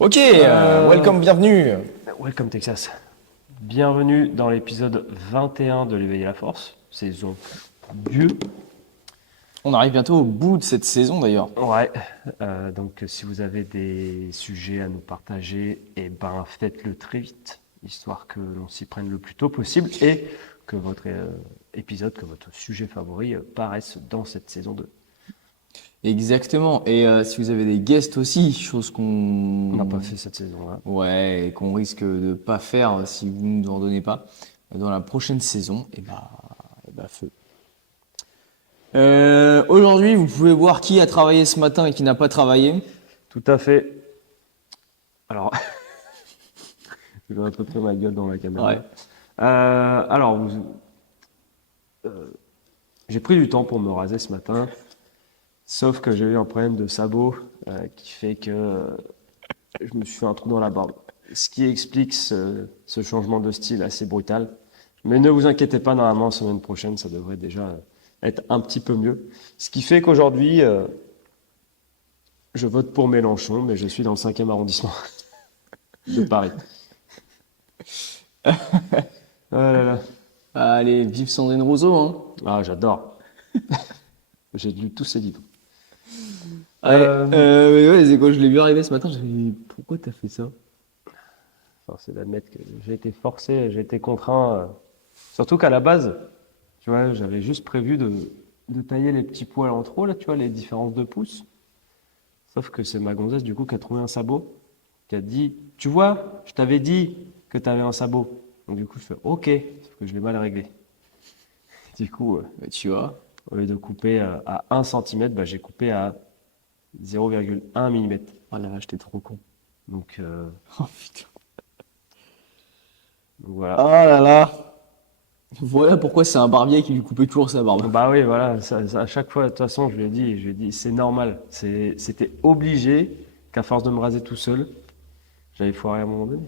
Ok, welcome, bienvenue. Welcome Texas. Bienvenue dans l'épisode 21 de l'Éveil à la Force, saison 2. On arrive bientôt au bout de cette saison d'ailleurs. Ouais, donc si vous avez des sujets à nous partager, faites-le très vite, histoire que l'on s'y prenne le plus tôt possible et que votre épisode, que votre sujet favori paraisse dans cette saison 2. Exactement. Et si vous avez des guests aussi, chose On n'a qu'on pas fait cette saison-là. ouais, et qu'on risque de pas faire si vous ne nous en donnez pas dans la prochaine saison, et bah feu. Aujourd'hui, vous pouvez voir qui a travaillé ce matin et qui n'a pas travaillé. Tout à fait. Alors, je vais un peu près ma gueule dans la caméra. Ouais. Alors, j'ai pris du temps pour me raser ce matin, sauf que j'ai eu un problème de sabot qui fait que je me suis fait un trou dans la barbe. Ce qui explique ce changement de style assez brutal. Mais ne vous inquiétez pas, normalement, semaine prochaine, ça devrait déjà être un petit peu mieux. Ce qui fait qu'aujourd'hui, je vote pour Mélenchon, mais je suis dans le 5e arrondissement de Paris. Ah là là. Allez, vive Sandrine Rousseau, hein. Ah, j'adore. J'ai lu tous ses livres. Ouais, mais ouais, c'est quand je l'ai vu arriver ce matin, j'ai dit pourquoi t'as fait ça? Enfin, c'est d'admettre que j'ai été forcé, j'ai été contraint. Surtout qu'à la base, tu vois, j'avais juste prévu de tailler les petits poils en trop, là, tu vois, les différences de pouces. Sauf que c'est ma gonzesse, du coup, qui a trouvé un sabot, qui a dit, tu vois, je t'avais dit que tu avais un sabot. Donc, du coup, je fais, ok, sauf que je l'ai mal réglé. Du coup, Bah, tu vois. au lieu de couper à 1 cm, bah, j'ai coupé à 0,1 mm. Oh la vache, t'es trop con. Donc, Oh putain. voilà. Oh là là. Voilà pourquoi c'est un barbier qui lui coupait toujours sa barbe. Bah oui, voilà, à chaque fois, de toute façon, je lui ai dit, c'est normal. C'était obligé qu'à force de me raser tout seul, j'allais foirer à un moment donné.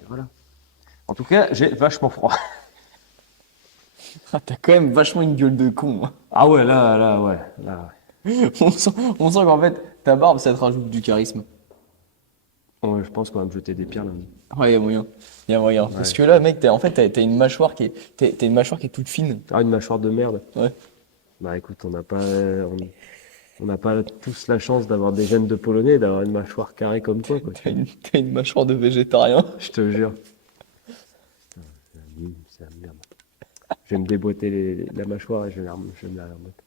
Et voilà. En tout cas, j'ai vachement froid. Ah, t'as quand même vachement une gueule de con, hein. Ah ouais, là, ouais, là. On sent qu'en fait, ta barbe, ça te rajoute du charisme. Ouais, je pense qu'on va me jeter des pierres lundi. Ouais, y a moyen. Y a moyen. Parce Ouais. que là, mec, t'as une mâchoire t'as une mâchoire qui est toute fine. Ah, une mâchoire de merde. Ouais. Bah écoute, on n'a pas tous la chance d'avoir des gènes de Polonais et d'avoir une mâchoire carrée comme toi, quoi. T'as une mâchoire de végétarien. Je te jure. C'est la merde. Je vais me déboîter la mâchoire et je vais me la remettre.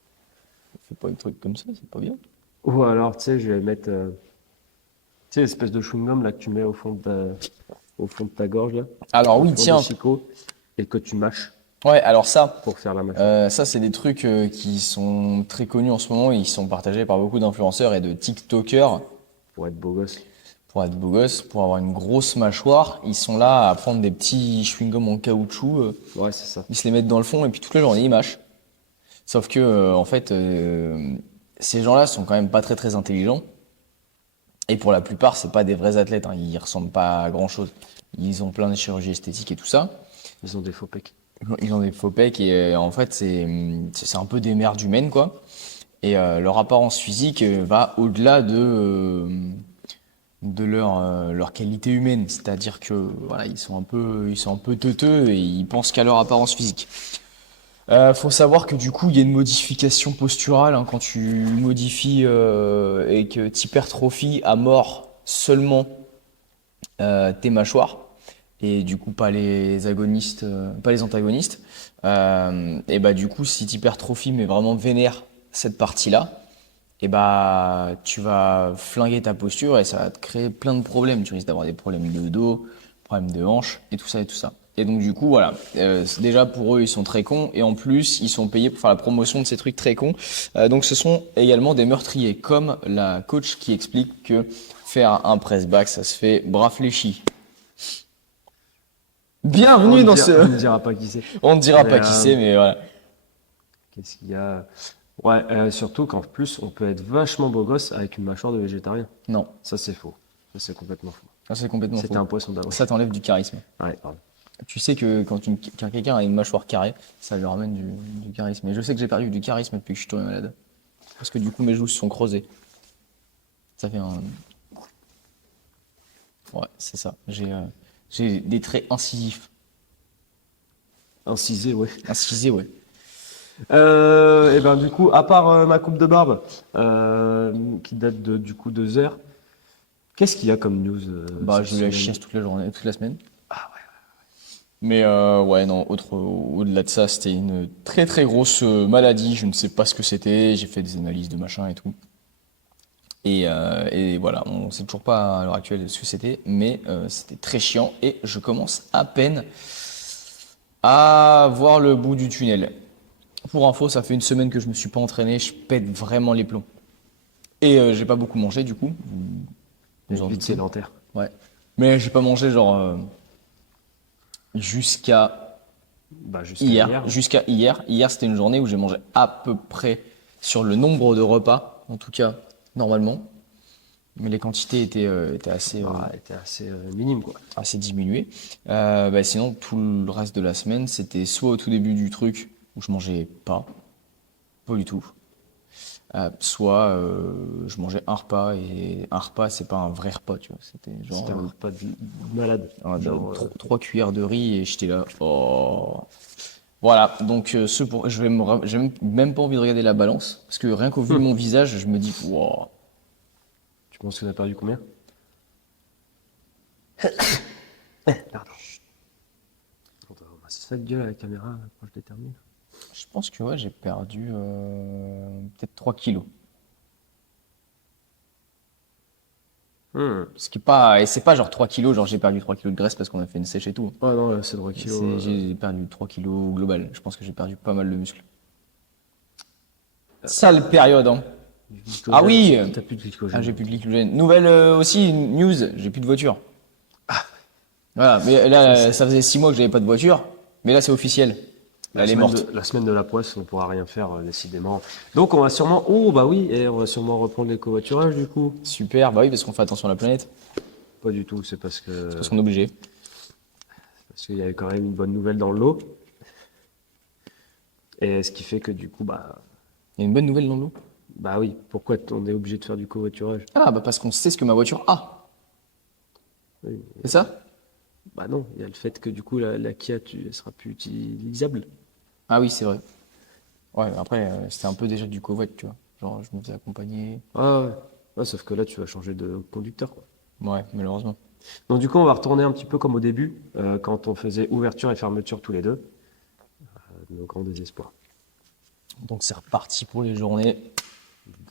Fais pas un truc comme ça, c'est pas bien. Ou alors, tu sais, je vais mettre, tu sais, l'espèce de chewing-gum là que tu mets au fond de ta gorge là, Alors au oui, fond tiens. des chicots, et que tu mâches Ouais, alors ça, pour faire la mâchoire. ça c'est des trucs qui sont très connus en ce moment et qui sont partagés par beaucoup d'influenceurs et de TikTokers. Pour être beau gosse. Pour être beau gosse, pour avoir une grosse mâchoire, ils sont là à prendre des petits chewing-gums en caoutchouc, Ouais, c'est ça. ils se les mettent dans le fond et puis toute la journée ils mâchent. Sauf que en fait, ces gens-là sont quand même pas très très intelligents et pour la plupart c'est pas des vrais athlètes, hein, ils ressemblent pas à grand-chose. Ils ont plein de chirurgie esthétique et tout ça. Ils ont des faux pecs. Ils ont des faux pecs et en fait c'est un peu des merdes humaines quoi. Et leur apparence physique va au-delà de leur qualité humaine, c'est-à-dire que voilà, ils sont un peu teuteux et ils pensent qu'à leur apparence physique. Faut savoir que du coup, il y a une modification posturale hein, quand tu modifies et que tu hypertrophies à mort seulement tes mâchoires et du coup pas les agonistes, pas les antagonistes. Et bah du coup, si tu hypertrophies mais vraiment vénère cette partie-là, et bah tu vas flinguer ta posture et ça va te créer plein de problèmes. Tu risques d'avoir des problèmes de dos, problèmes de hanche et tout ça et tout ça. Et donc du coup voilà, déjà pour eux ils sont très cons et en plus ils sont payés pour faire la promotion de ces trucs très cons. Donc ce sont également des meurtriers, comme la coach qui explique que faire un press back ça se fait bras fléchis. Bienvenue dans On ne ce. dira pas qui c'est. On ne dira Mais, pas qui c'est mais voilà. qu'est-ce qu'il y a? Ouais, surtout qu'en plus, on peut être vachement beau gosse avec une mâchoire de végétarien. Non, Ça, c'est faux. Ça, c'est complètement faux. ça c'est complètement C'était faux. un poisson d'avril. Ça t'enlève du charisme. Ouais, pardon. Tu sais que quand quelqu'un a une mâchoire carrée, ça lui ramène du charisme. Et je sais que j'ai perdu du charisme depuis que je suis tombé malade. Parce que du coup, mes joues se sont creusées. Ça fait un. Ouais, c'est ça. J'ai des traits incisifs. Incisé, ouais. Incisés, ouais. Et ben du coup, à part ma coupe de barbe, qui date de du coup 2 heures, qu'est-ce qu'il y a comme news Bah, cette j'ai eu la semaine? chiasse toute la journée, toute la semaine. Ah ouais. Mais ouais, non, au-delà de ça, c'était une très très grosse maladie. Je ne sais pas ce que c'était. J'ai fait des analyses de machin et tout. Et voilà, on ne sait toujours pas à l'heure actuelle ce que c'était, mais c'était très chiant et je commence à peine à voir le bout du tunnel. Pour info, ça fait une semaine que je me suis pas entraîné, je pète vraiment les plombs. Et j'ai pas beaucoup mangé du coup, vous en Vite doutez. sédentaire. Ouais. Mais j'ai pas mangé genre jusqu'à Bah jusqu'à hier. hier. Jusqu'à hier. Hier, c'était une journée où j'ai mangé à peu près sur le nombre de repas, en tout cas normalement. Mais les quantités étaient Bah, elle était assez minime quoi. assez diminuées. Bah, sinon, tout le reste de la semaine, c'était soit au tout début du truc où je mangeais pas du tout. Soit je mangeais un repas et un repas, c'est pas un vrai repas, tu vois. C'était genre C'était un repas de malade. Genre, 3 cuillères de riz et j'étais là. Oh. Voilà, donc j'ai même pas envie de regarder la balance parce que rien qu'au vu de mon visage, je me dis, wow. tu penses qu'on a perdu combien? Pardon. C'est ça de gueule à la caméra quand je détermine. Je pense que ouais, j'ai perdu peut-être 3 kilos. Ce qui est pas, et c'est pas genre 3 kilos, genre j'ai perdu 3 kilos de graisse parce qu'on a fait une sèche et tout. Oh non, là c'est 3 kilos. J'ai perdu 3 kilos au global. Je pense que j'ai perdu pas mal de muscles. Sale période, hein. Du Ah glycogène, oui! t'as plus de glycogène. Ah, j'ai plus de glycogène. Nouvelle aussi, news, j'ai plus de voiture. Voilà, mais là, ça faisait 6 mois que j'avais pas de voiture, mais là c'est officiel. Elle est morte. La semaine de la poisse, on pourra rien faire décidément. Donc on va sûrement, oh bah oui, et on va sûrement reprendre les covoiturages du coup. Super, bah oui, parce qu'on fait attention à la planète, Pas du tout, c'est parce que parce qu'on est obligé. parce qu'il y avait quand même une bonne nouvelle dans le lot. Et ce qui fait que du coup Il y a une bonne nouvelle dans l'eau. bah oui, pourquoi on est obligé de faire du covoiturage? Ah, bah parce qu'on sait ce que ma voiture a. Oui. C'est ça? Bah non, il y a le fait que du coup la Kia elle sera plus utilisable. Ah oui, c'est vrai. Ouais, après, c'était un peu déjà du covoit, tu vois. Genre, je me faisais accompagner. Ah ouais. Ah, sauf que là tu vas changer de conducteur quoi. Ouais, malheureusement. Donc du coup on va retourner un petit peu comme au début, quand on faisait ouverture et fermeture tous les deux. Nos grands désespoirs. Donc c'est reparti pour les journées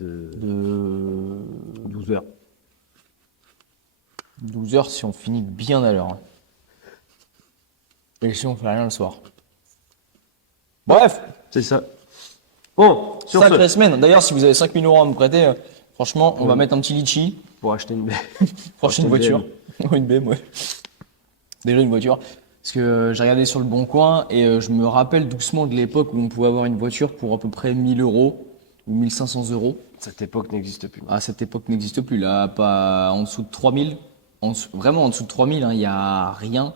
De de 12 heures. 12 heures si on finit bien à l'heure. Et si on fait rien le soir. Bref, C'est ça. Bon, sur sacrée ce, semaine. D'ailleurs, si vous avez 5 000 euros à me prêter, franchement, on va mettre un petit litchi. pour acheter une Prochaine voiture. Oh, une BM, ouais. Déjà une voiture. Parce que j'ai regardé sur le Bon Coin et je me rappelle doucement de l'époque où on pouvait avoir une voiture pour à peu près 1000 euros ou 1500 euros. Cette époque n'existe plus. À cette époque n'existe plus. Là, pas en dessous de 3000. Vraiment en dessous de 3000, il n'y a rien.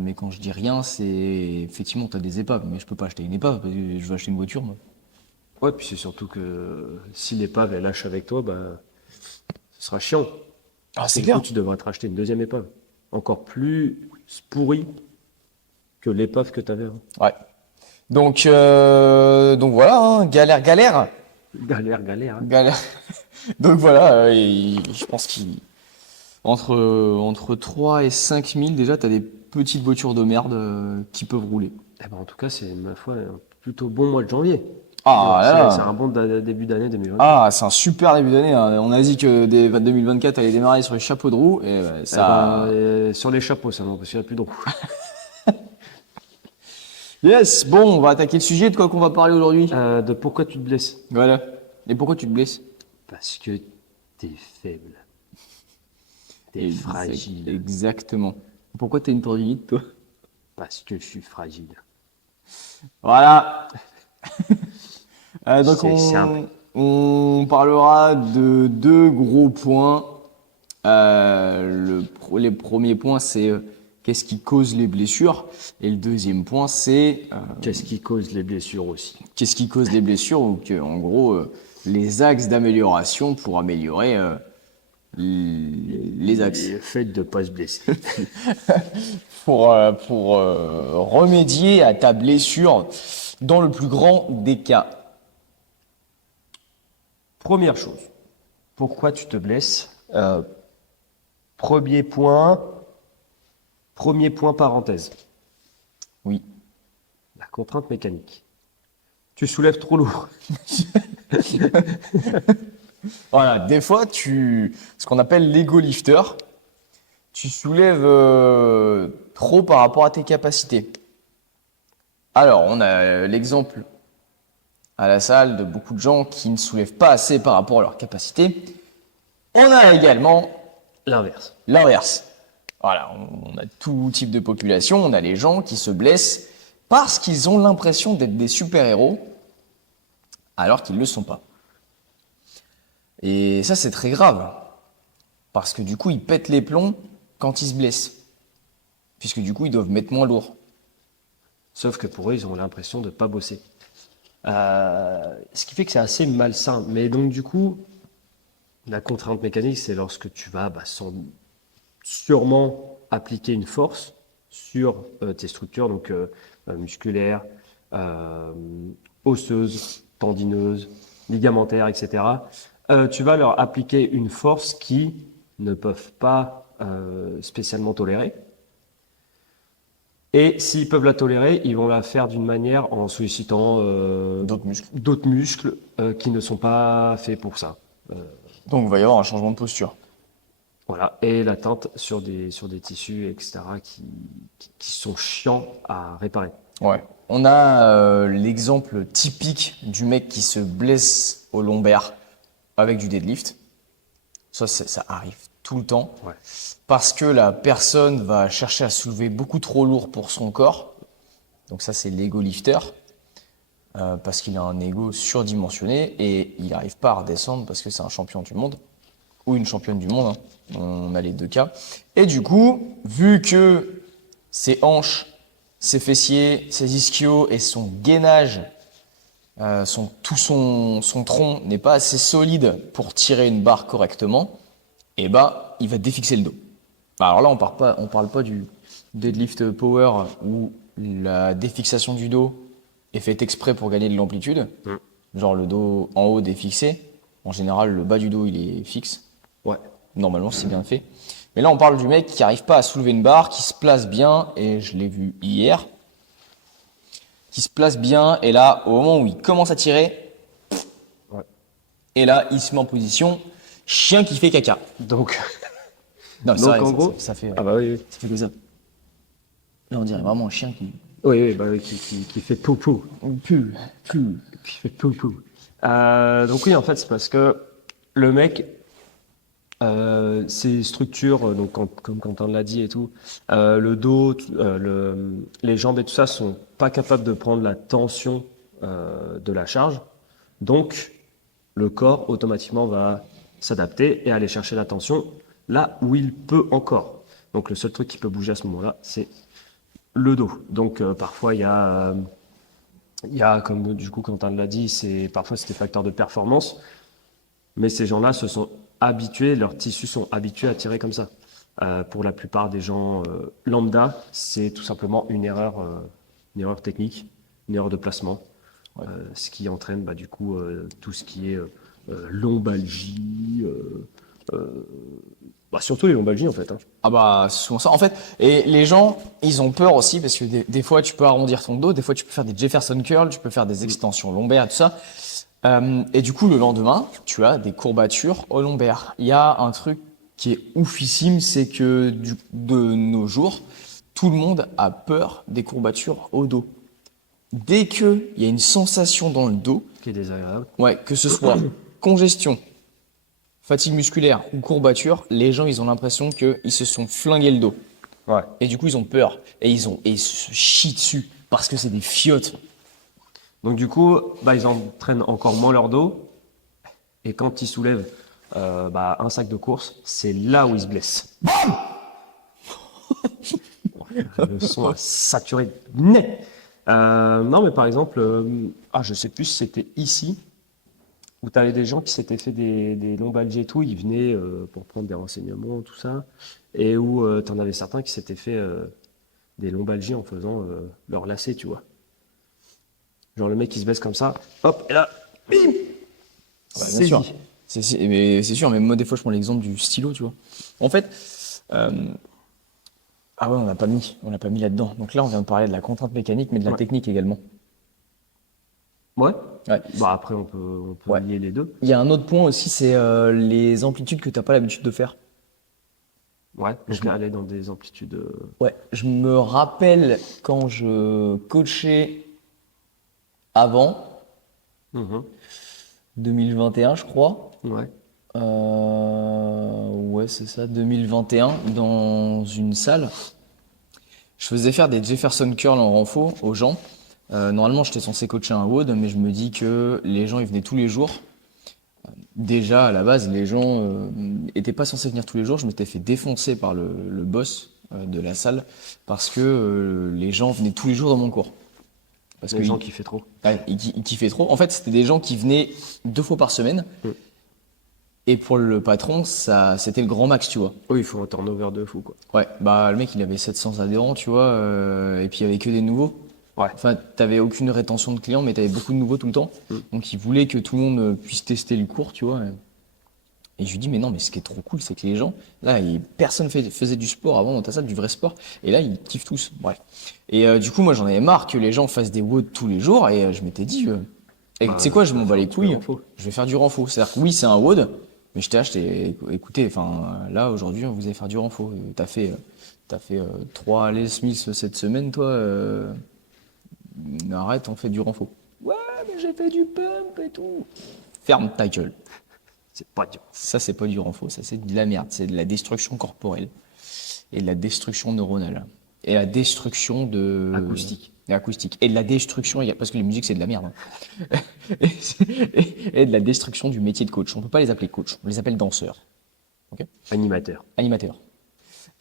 Mais quand je dis rien, c'est effectivement, tu as des épaves. Mais je peux pas acheter une épave parce que je veux acheter une voiture, moi. Ouais, puis c'est surtout que si l'épave elle lâche avec toi, ce sera chiant. Ah, Et du coup, tu devrais te racheter une deuxième épave. Encore plus pourrie que l'épave que tu avais. Ouais. Donc voilà, hein, galère, galère. Galère, galère. Hein. Galère. Donc voilà, je pense qu'entre 3 et 5 000, déjà, tu as des petites voitures de merde qui peuvent rouler. Eh ben, en tout cas, c'est, ma foi, un plutôt bon mois de janvier. Ah C'est là c'est là. un bon début d'année 2020. Ah, c'est un super début d'année, hein. On a dit que 2024 allait démarrer sur les chapeaux de roue et ça. Sur les chapeaux seulement, parce qu'il n'y a plus de roues. Yes, bon, on va attaquer le sujet. De quoi qu'on va parler aujourd'hui? De pourquoi tu te blesses? Voilà. Et pourquoi tu te blesses? Parce que t'es faible. T'es fragile. Exactement. Pourquoi t'as une tendinite, toi? Parce que je suis fragile. Voilà. Donc C'est simple. on parlera de deux gros points. Les premiers points, c'est qu'est-ce qui cause les blessures. Et le deuxième point, c'est Qu'est-ce qui cause les blessures aussi? qu'est-ce qui cause les blessures ou que, en gros, les axes d'amélioration pour améliorer les axes. Et le fait de ne pas se blesser. Pour remédier à ta blessure dans le plus grand des cas. Première chose, pourquoi tu te blesses? Premier point parenthèse, Oui. la contrainte mécanique. Tu soulèves trop lourd. Voilà, des fois, ce qu'on appelle l'ego lifter, tu soulèves trop par rapport à tes capacités. Alors, on a l'exemple à la salle de beaucoup de gens qui ne soulèvent pas assez par rapport à leurs capacités. On a également L'inverse. l'inverse. Voilà, on a tout type de population. On a les gens qui se blessent parce qu'ils ont l'impression d'être des super-héros alors qu'ils ne le sont pas. Et ça, c'est très grave. Parce que du coup, ils pètent les plombs quand ils se blessent. Puisque du coup, ils doivent mettre moins lourd. Sauf que pour eux, ils ont l'impression de ne pas bosser. Ce qui fait que c'est assez malsain. Mais donc, du coup, la contrainte mécanique, c'est lorsque tu vas sûrement appliquer une force sur tes structures, donc musculaires, osseuses, tendineuses, ligamentaires, etc. Tu vas leur appliquer une force qui ne peuvent pas spécialement tolérer. Et s'ils peuvent la tolérer, ils vont la faire d'une manière en sollicitant d'autres muscles qui ne sont pas faits pour ça. Donc, il va y avoir un changement de posture. Voilà, et l'atteinte sur des tissus, etc., qui sont chiants à réparer. Ouais. On a l'exemple typique du mec qui se blesse au lombaire avec du deadlift. Ça arrive tout le temps. Ouais. Parce que la personne va chercher à soulever beaucoup trop lourd pour son corps. Donc ça, c'est l'ego lifter. Parce qu'il a un ego surdimensionné et il n'arrive pas à redescendre parce que c'est un champion du monde. Ou une championne du monde, hein. On a les deux cas. Et du coup, vu que ses hanches, ses fessiers, ses ischios et son gainage, tout son tronc n'est pas assez solide pour tirer une barre correctement, et bah, il va défixer le dos. Alors là, on parle pas du deadlift power où la défixation du dos est faite exprès pour gagner de l'amplitude. Genre le dos en haut défixé. En général, le bas du dos, il est fixe. Ouais. Normalement, c'est bien fait. Mais là, on parle du mec qui n'arrive pas à soulever une barre, qui se place bien, et je l'ai vu hier, qui se place bien, et là, au moment où il commence à tirer, Ouais. et là, il se met en position chien qui fait caca. Donc, Non, mais c'est donc vrai, en gros, ça fait ah bah oui, ça fait comme ça. Là, on dirait vraiment un chien qui oui, qui fait poupou. pue. Qui fait poupou. Donc oui, en fait, c'est parce que le mec, ses structures, donc comme Quentin l'a dit et tout, le dos, les jambes et tout ça sont pas capables de prendre la tension de la charge. Donc, le corps automatiquement va s'adapter et aller chercher la tension là où il peut encore. Donc, le seul truc qui peut bouger à ce moment-là, c'est le dos. Donc, parfois, comme du coup Quentin l'a dit, parfois c'est des facteurs de performance. Mais ces gens-là se sont habitués, leurs tissus sont habitués à tirer comme ça. Pour la plupart des gens lambda, c'est tout simplement une erreur technique, une erreur de placement, ce qui entraîne du coup tout ce qui est lombalgie, surtout les lombalgies en fait. Hein. Ah bah, c'est souvent ça. En fait, et les gens, ils ont peur aussi parce que des fois, tu peux arrondir ton dos, des fois, tu peux faire des Jefferson curls, tu peux faire des extensions lombaires et tout ça. Et du coup, le lendemain, tu as des courbatures au lombaire. Il y a un truc qui est oufissime, c'est que de nos jours, tout le monde a peur des courbatures au dos. Dès qu'il y a une sensation dans le dos, Qui est désagréable. ouais, que ce soit congestion, fatigue musculaire ou courbature, les gens, ils ont l'impression qu'ils se sont flingués le dos. Ouais. Et du coup, ils ont peur. Et ils se chient dessus parce que c'est des fiottes. Donc du coup, ils entraînent encore moins leur dos. Et quand ils soulèvent un sac de course, c'est là où ils se blessent. Le son a saturé net. Non, mais par exemple, je sais plus si c'était ici où tu avais des gens qui s'étaient fait des lombalgies et tout, ils venaient pour prendre des renseignements, tout ça, et où tu en avais certains qui s'étaient fait des lombalgies en faisant leur lacet, tu vois. Genre le mec qui se baisse comme ça, hop, et là, bim, Bien c'est sûr. dit. Mais c'est sûr, mais moi, des fois, je prends l'exemple du stylo, tu vois. En fait, euh, ah ouais, on l'a pas mis là-dedans. Donc là, on vient de parler de la contrainte mécanique, mais de la Ouais. technique également. Ouais. Ouais. Bah après, on peut Ouais. lier les deux. Il y a un autre point aussi, c'est les amplitudes que t'as pas l'habitude de faire. Ouais, Je, donc aller dans des amplitudes. ouais, je me rappelle quand je coachais avant, Mhm. 2021, je crois. Ouais. Ouais, c'est ça, 2021, dans une salle. Je faisais faire des Jefferson Curl en renfo aux gens. Normalement, j'étais censé coacher un WOD, mais je me dis que les gens, ils venaient tous les jours. Déjà, à la base, les gens étaient pas censés venir tous les jours. Je m'étais fait défoncer par le boss de la salle parce que les gens venaient tous les jours dans mon cours. Parce Les gens qu'ils qui fait trop. ils kiffaient trop. En fait, c'était des gens qui venaient 2 fois par semaine. Mm. Et pour le patron, ça, c'était le grand max, tu vois. Oui, il faut un turnover de fou, quoi. Ouais, bah le mec, il avait 700 adhérents, tu vois, et puis il y avait que des nouveaux. Ouais. Enfin, t'avais aucune rétention de clients, mais t'avais beaucoup de nouveaux tout le temps. Mm. Donc, il voulait que tout le monde puisse tester le cours, tu vois. Et je lui dis, mais non, mais ce qui est trop cool, c'est que les gens, là, personne faisait du sport avant dans ta salle, du vrai sport, et là, ils kiffent tous. Bref. Et du coup, moi, j'en avais marre que les gens fassent des WOD tous les jours, et je m'étais dit, et tu Bah, sais quoi, je tu m'en vas bats faire les un petit peu de couilles, renfo. je vais faire du renfo. C'est-à-dire que oui, c'est un WOD, mais je t'ai acheté, écoutez, enfin, là, aujourd'hui, vous allez faire du renfo. T'as fait 3 Les Smith cette semaine, toi, arrête, on fait du renfo. Ouais, mais j'ai fait du pump et tout. Ferme ta gueule. C'est pas dur. Ça, c'est pas du renfo, ça, c'est de la merde. C'est de la destruction corporelle et de la destruction neuronale et la destruction de Acoustique. et acoustique et de la destruction parce que les musiques c'est de la merde, hein. Et de la destruction du métier de coach. On peut pas les appeler coach, on les appelle danseurs, ok, Animateur. animateurs.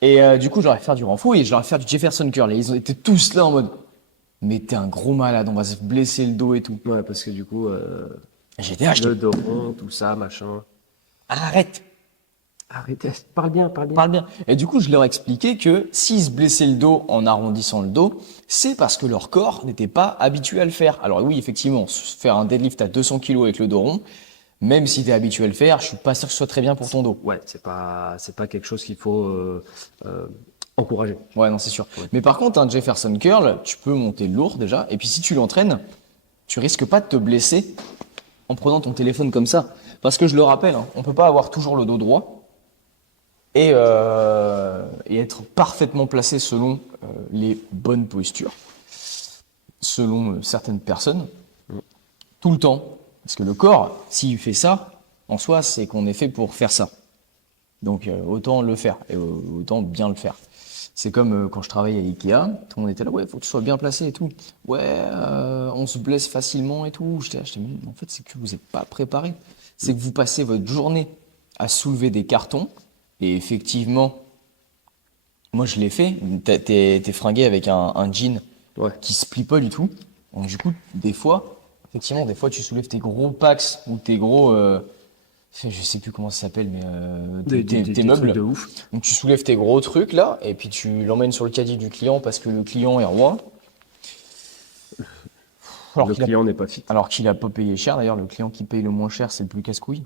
Et du coup, je leur ai fait du renfo et je leur ai fait du Jefferson Curl et ils ont été tous là en mode mais t'es un gros malade, on va se blesser le dos et tout. Ouais, parce que du coup, J'étais acheté. le dos rond, tout ça, machin. Arrête. Arrêtez, parle bien, parle bien. Parle bien. Et du coup, je leur expliquais que s'ils se blessaient le dos en arrondissant le dos, c'est parce que leur corps n'était pas habitué à le faire. Alors oui, effectivement, faire un deadlift à 200 kg avec le dos rond, même si tu es habitué à le faire, je suis pas sûr que ce soit très bien pour ton dos. Ouais, c'est pas quelque chose qu'il faut euh, encourager. Ouais, non, c'est sûr. Mais par contre, un Jefferson Curl, tu peux monter lourd déjà, et puis si tu l'entraînes, tu risques pas de te blesser en prenant ton téléphone comme ça. Parce que je le rappelle, hein, on peut pas avoir toujours le dos droit et être parfaitement placé selon les bonnes postures, selon certaines personnes, tout le temps. Parce que le corps, s'il fait ça, en soi, c'est qu'on est fait pour faire ça. Donc autant le faire, et autant bien le faire. C'est comme quand je travaillais à Ikea, tout le monde était là, ouais, faut que tu sois bien placé et tout. Ouais, on se blesse facilement et tout. J'étais là, mais en fait, c'est que vous n'êtes pas préparé. C'est que vous passez votre journée à soulever des cartons. Et effectivement, moi je l'ai fait. T'es fringué avec un jean Ouais. qui se plie pas du tout. Donc du coup, effectivement, des fois tu soulèves tes gros packs ou tes gros, je sais plus comment ça s'appelle, mais tes Des meubles. trucs de ouf. Donc tu soulèves tes gros trucs là, et puis tu l'emmènes sur le caddie du client parce que le client est roi. Alors Le qu'il a, client n'est pas fit. alors qu'il a pas payé cher, d'ailleurs, le client qui paye le moins cher, c'est le plus casse-couille.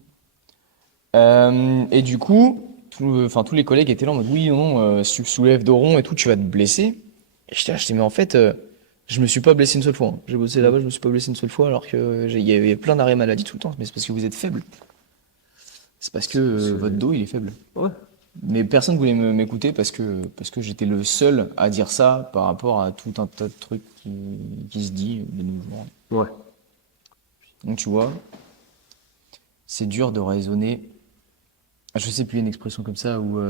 Et du coup, tous les collègues étaient là en mode oui, non, si tu soulèves dos rond et tout, tu vas te blesser. Et j'étais là, mais en fait, je me suis pas blessé une seule fois, hein. J'ai bossé là-bas, je me suis pas blessé une seule fois, alors que il y avait plein d'arrêts maladie tout le temps. Mais c'est parce que vous êtes faible. C'est parce que votre dos, il est faible. Ouais. Mais personne voulait m'écouter parce que j'étais le seul à dire ça par rapport à tout un tas de trucs qui se dit de nos jours. Ouais. Donc tu vois, c'est dur de raisonner. Je sais plus une expression comme ça où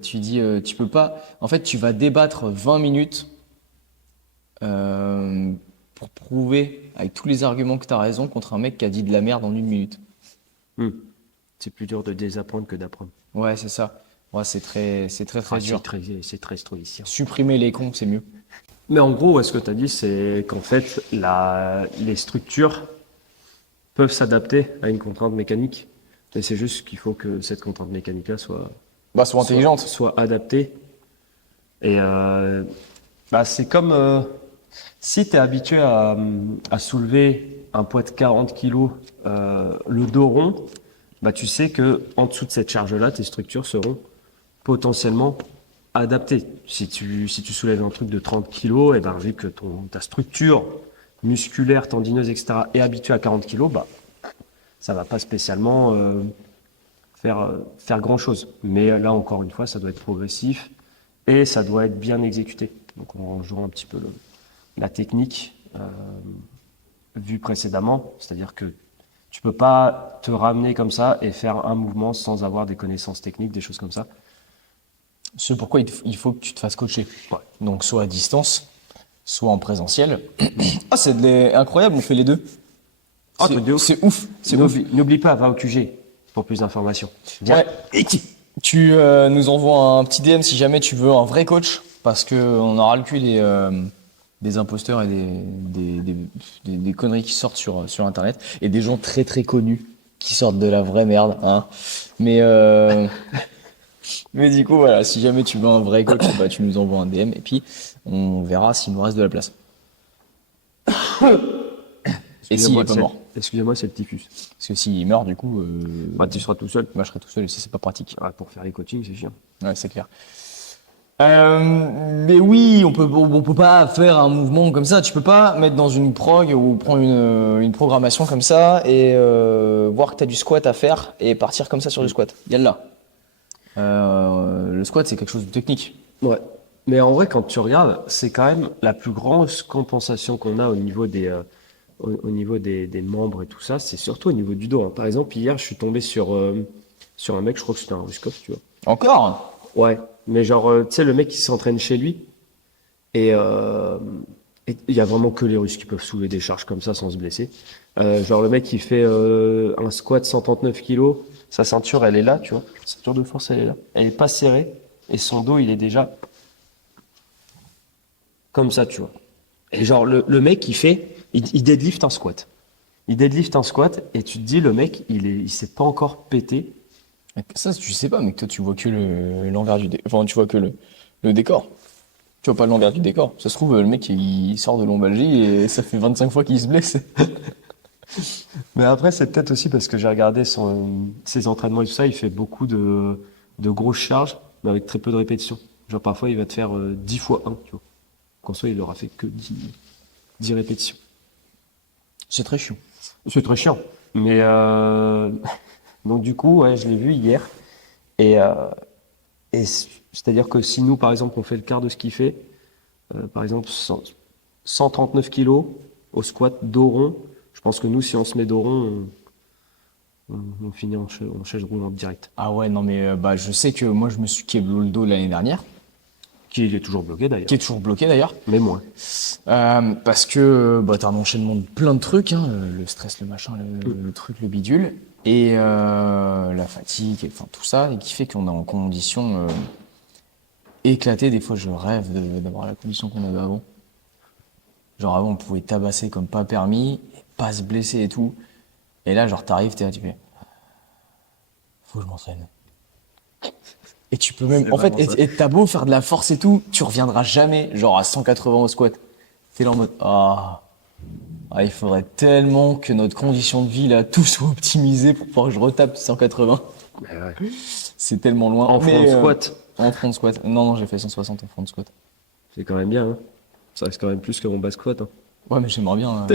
tu dis tu peux pas. En fait, tu vas débattre 20 minutes pour prouver avec tous les arguments que tu as raison contre un mec qui a dit de la merde en 1 minute. Hmm. C'est plus dur de désapprendre que d'apprendre. Ouais, c'est ça. Ouais, c'est très Ah, dur. c'est très stoïcien. Supprimer les cons, c'est mieux. Mais en gros, ce que tu as dit, c'est qu'en fait, les structures, peuvent s'adapter à une contrainte mécanique. Et c'est juste qu'il faut que cette contrainte mécanique-là soit, Bah, sois intelligente. soit adaptée. Et c'est comme si tu es habitué à soulever un poids de 40 kilos, le dos rond, bah, tu sais que en dessous de cette charge-là, tes structures seront potentiellement adaptées. Si tu soulèves un truc de 30 kilos, et ben, vu que ta structure musculaire, tendineuse, etc. est habituée à 40 kilos, bah, ça va pas spécialement faire grand-chose. Mais là, encore une fois, ça doit être progressif et ça doit être bien exécuté. Donc, on rejoint un petit peu la technique vue précédemment, c'est-à-dire que tu peux pas te ramener comme ça et faire un mouvement sans avoir des connaissances techniques, des choses comme ça. C'est pourquoi il faut que tu te fasses coacher. Ouais. Donc, soit à distance, soit en présentiel. Ah, incroyable, on fait les deux. Ah, truc de ouf. C'est ouf. C'est ouf. N'oublie pas, va au QG pour plus d'informations. Viens. Ouais. Et tu nous envoies un petit DM si jamais tu veux un vrai coach, parce que on aura le cul des imposteurs et des conneries qui sortent sur Internet, et des gens très très connus qui sortent de la vraie merde, hein. Mais, mais du coup, voilà, si jamais tu veux un vrai coach, bah, tu nous envoies un DM et puis on verra s'il nous reste de la place. Et s'il est pas mort. Excusez-moi, c'est le typhus. Parce que s'il meurt, du coup, Bah, tu seras tout seul. moi je serai tout seul et ça, c'est pas pratique. Ah, pour faire les coachings, c'est chiant. Ouais, c'est clair. Mais oui, on peut pas faire un mouvement comme ça. Tu peux pas mettre dans une prog ou prendre une programmation comme ça et voir que tu as du squat à faire et partir comme ça sur du squat. Yallah. Le squat, c'est quelque chose de technique. Ouais. Mais en vrai, quand tu regardes, c'est quand même la plus grosse compensation qu'on a au niveau des membres et tout ça, c'est surtout au niveau du dos, hein. Par exemple, hier, je suis tombé sur un mec, je crois que c'était un Ruskov, tu vois. Encore? Ouais, mais genre, tu sais, le mec qui s'entraîne chez lui, et il y a vraiment que les Russes qui peuvent soulever des charges comme ça sans se blesser. Genre, le mec qui fait un squat 139 kilos, sa ceinture, elle est là, tu vois. Sa ceinture de force, elle est là. Elle est pas serrée, et son dos, il est déjà comme ça, tu vois. Et genre, le mec, il deadlift un squat. Il deadlift un squat, et tu te dis, le mec, il s'est pas encore pété. Ça, tu sais pas, mais toi, tu vois que l'envers du décor. Enfin, tu vois que le décor. Tu vois pas l'envers du décor. Ça se trouve, le mec, il sort de lombalgie et ça fait 25 fois qu'il se blesse. Mais après, c'est peut-être aussi parce que j'ai regardé ses entraînements et tout ça, il fait beaucoup de grosses charges, mais avec très peu de répétitions. Genre, parfois, il va te faire 10 fois 1, tu vois. Qu'en soit, il aura fait que 10 répétitions. C'est très chiant. C'est très chiant. Mais donc du coup, ouais, je l'ai vu hier. Et, c'est-à-dire que si nous, par exemple, on fait le quart de ce qu'il fait, par exemple 139 kilos au squat dos rond, je pense que nous, si on se met dos rond, on finit en chaise roulante direct. Ah ouais, non, mais bah, je sais que moi, je me suis kéblé le dos l'année dernière, Qui il est toujours bloqué d'ailleurs. qui est toujours bloqué d'ailleurs. Mais moins. Parce que bah, t'as un enchaînement de plein de trucs, hein, le stress, le machin, le truc, le bidule, et la fatigue, et, enfin tout ça, et qui fait qu'on est en condition éclatée. Des fois, je rêve d'avoir la condition qu'on avait avant. Genre avant, on pouvait tabasser comme pas permis, et pas se blesser et tout. Et là, genre, t'arrives, t'es là, tu fais, faut que je m'entraîne. Et tu peux même, C'est en fait, vraiment ça. et t'as beau faire de la force et tout, tu reviendras jamais, genre à 180 au squat. T'es là en mode, il faudrait tellement que notre condition de vie, là, tout soit optimisé pour pouvoir que je retape 180. Mais ouais. C'est tellement loin. En front Mais, squat, en front squat. Non, non, j'ai fait 160 en front squat. c'est quand même bien. Hein. Ça reste quand même plus que mon bas squat. Hein. Ouais, mais j'aimerais bien,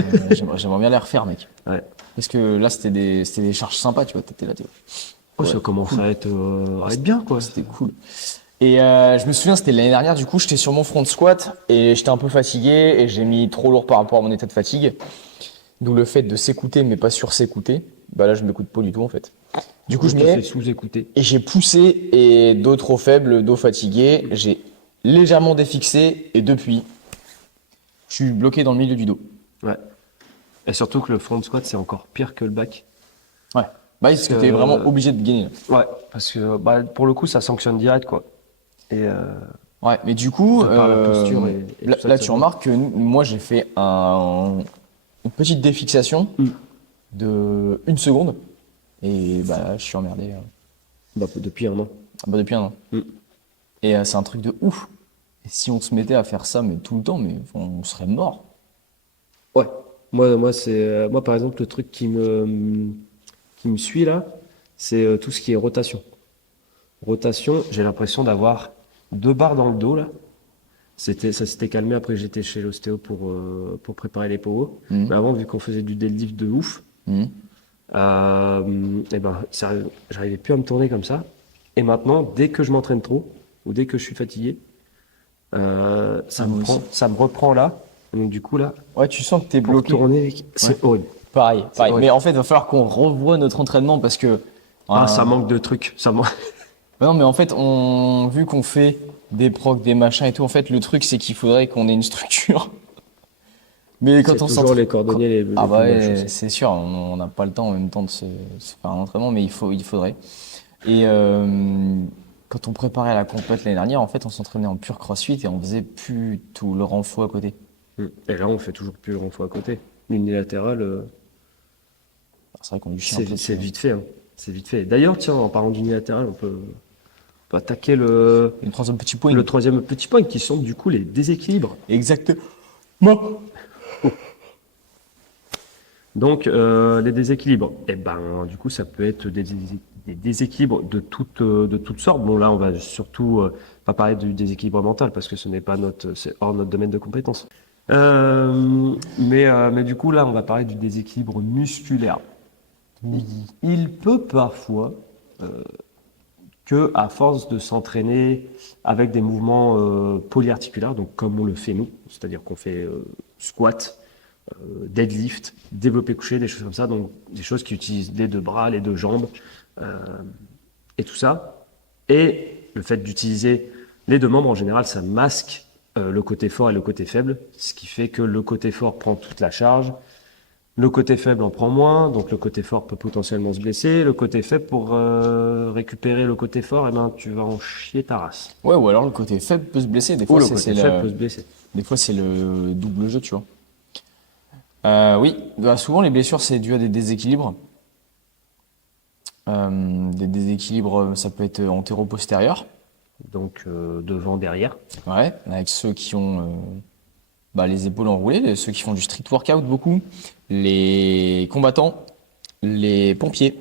j'aimerais bien les refaire, mec. Ouais. Parce que là, c'était des charges sympas, tu vois, t'étais là, Oh, Ouais, ça commence à être bien, quoi. c'était cool. Et je me souviens, c'était l'année dernière, du coup, j'étais sur mon front squat et j'étais un peu fatigué et j'ai mis trop lourd par rapport à mon état de fatigue. D'où le fait de s'écouter mais pas sur s'écouter. Bah là, je m'écoute pas du tout en fait. Du coup, je me mets fais sous-écouter. et j'ai poussé et dos trop faible, dos fatigué, j'ai légèrement défixé et depuis, je suis bloqué dans le milieu du dos. Ouais. Et surtout que le front squat, c'est encore pire que le back. Ouais. Bah, parce que t'es vraiment obligé de gainer. Là. Ouais, parce que bah, pour le coup, ça sanctionne direct, quoi. Et Ouais, mais du coup, de par la posture et là, tout ça, là, ça tu va. remarques que moi j'ai fait une petite défixation. de 1 seconde. Et bah là, je suis emmerdé. Bah, depuis un an. Bah, depuis un an. Mm. Et c'est un truc de ouf. Et si on se mettait à faire ça mais tout le temps, mais on serait mort. Ouais. Moi, par exemple, le truc qui me suit là, c'est tout ce qui est rotation. Rotation, j'ai l'impression d'avoir 2 barres dans le dos là. Ça s'était calmé après que j'étais chez l'ostéo pour préparer les PO. Mhm. Mais avant, vu qu'on faisait du deadlift de ouf, Mhm. et ben, j'arrivais plus à me tourner comme ça. Et maintenant, dès que je m'entraîne trop, ou dès que je suis fatigué, Moi aussi. ça me reprend là. Donc du coup là, Ouais, tu sens que t'es pour bloqué. tourner, Ouais. c'est horrible. Pareil, C'est pareil. horrible. Mais en fait, il va falloir qu'on revoie notre entraînement parce que. Ah, ça euh, manque de trucs. Non, mais en fait, vu qu'on fait des procs, des machins et tout, en fait, le truc, c'est qu'il faudrait qu'on ait une structure. Mais quand C'est on toujours les s'entraîne. cordonniers les Ah plus bah mal ouais, chaussés. c'est sûr, on n'a pas le temps en même temps de se faire un entraînement, mais il faudrait. Et quand on préparait la compète l'année dernière, en fait, on s'entraînait en pur crossfit et on faisait plus tout le renfort à côté. Et là, on fait toujours plus grand fois à côté. L'unilatéral, C'est vrai qu'on est du chien un peu dessus, c'est hein. vite fait, hein. C'est vite fait. D'ailleurs, tiens, en parlant d'unilatéral, on peut attaquer Une troisième petit point. le troisième petit point qui sont du coup les déséquilibres. Exactement. Donc, les déséquilibres, eh ben, du coup, ça peut être des déséquilibres de toutes sortes. Bon, là, on va surtout pas parler du déséquilibre mental parce que c'est hors notre domaine de compétence. Mais du coup, là, on va parler du déséquilibre musculaire. Il peut parfois que, à force de s'entraîner avec des mouvements polyarticulaires, donc comme on le fait nous, c'est-à-dire qu'on fait squat, deadlift, développé couché, des choses comme ça, donc des choses qui utilisent les 2 bras, les 2 jambes euh, et tout ça. Et le fait d'utiliser les 2 membres, en général, ça masque le côté fort et le côté faible, ce qui fait que le côté fort prend toute la charge, le côté faible en prend moins, donc le côté fort peut potentiellement se blesser. Le côté faible, pour récupérer le côté fort, eh ben, tu vas en chier ta race. Ouais, ou alors le côté faible peut se blesser. Des Ou fois, le c'est côté faible le, peut se blesser. des fois, c'est le double jeu, tu vois. Oui, bah, souvent les blessures, c'est dû à des déséquilibres. Des déséquilibres, ça peut être antéro-postérieur. Donc devant, derrière. Ouais, avec ceux qui ont bah, les épaules enroulées, ceux qui font du street workout beaucoup, les combattants, les pompiers,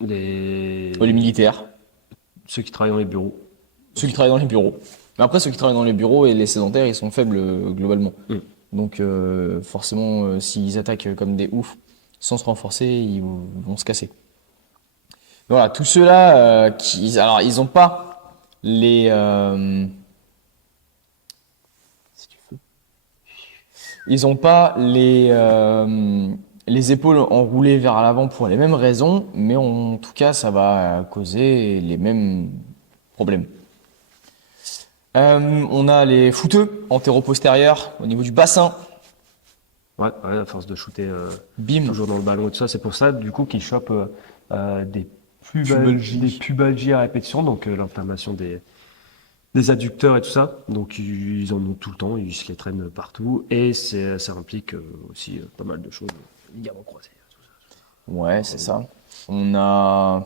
les militaires, Ceux qui travaillent dans les bureaux. ceux qui travaillent dans les bureaux. Mais après, ceux qui travaillent dans les bureaux et les sédentaires, ils sont faibles globalement. Mm. Donc forcément, s'ils attaquent comme des oufs, sans se renforcer, ils vont se casser. Voilà, tous ceux-là alors ils ont pas les si tu veux. Ils ont pas les épaules enroulées vers l'avant pour les mêmes raisons, mais en tout cas, ça va causer les mêmes problèmes. On a les footeux antéro-postérieurs au niveau du bassin. Ouais, à force de shooter Bim. toujours dans le ballon et tout ça. C'est pour ça, du coup, qu'ils chopent des Pubalgies. pubalgies à répétition, donc l'inflammation des adducteurs et tout ça. Donc, ils en ont tout le temps, ils se les traînent partout. Et ça implique aussi pas mal de choses. Ligaments croisés, tout Ouais, c'est ça. On a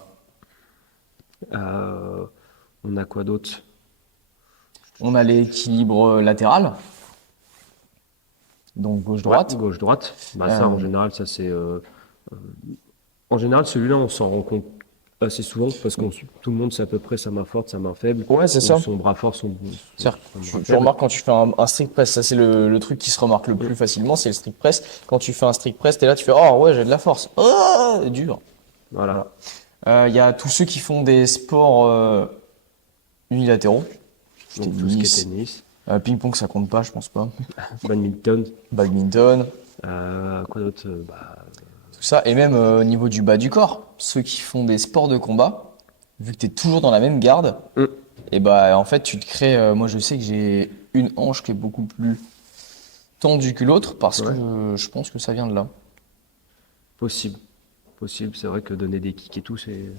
ça. On a quoi d'autre? on a l'équilibre latéral. Donc Ouais, gauche-droite. gauche-droite. Bah, ça, en Euh, général, ça c'est. En général, celui-là, on s'en rend compte assez souvent parce que tout le monde sait à peu près sa main forte, sa main faible, Ouais, c'est ou ça. son bras fort, C'est-à-dire, son bras tu faible. remarques quand tu fais un strict press, ça c'est le truc qui se remarque le plus facilement, c'est le strict press. Quand tu fais un strict press, t'es là, tu fais oh ouais, j'ai de la force. Oh, dur. Voilà. Il y a tous ceux qui font des sports unilatéraux. Donc tout ce qui est Tennis, tennis, ping-pong, ça compte pas, je pense pas. badminton, Badminton, quoi d'autre? tout ça. Et même au niveau du bas du corps, ceux qui font des sports de combat, vu que tu es toujours dans la même garde, Mm. et bah en fait tu te crées. Moi je sais que j'ai une hanche qui est beaucoup plus tendue que l'autre parce que Ouais. je pense que ça vient de là. Possible. Possible. C'est vrai que donner des kicks et tout, c'est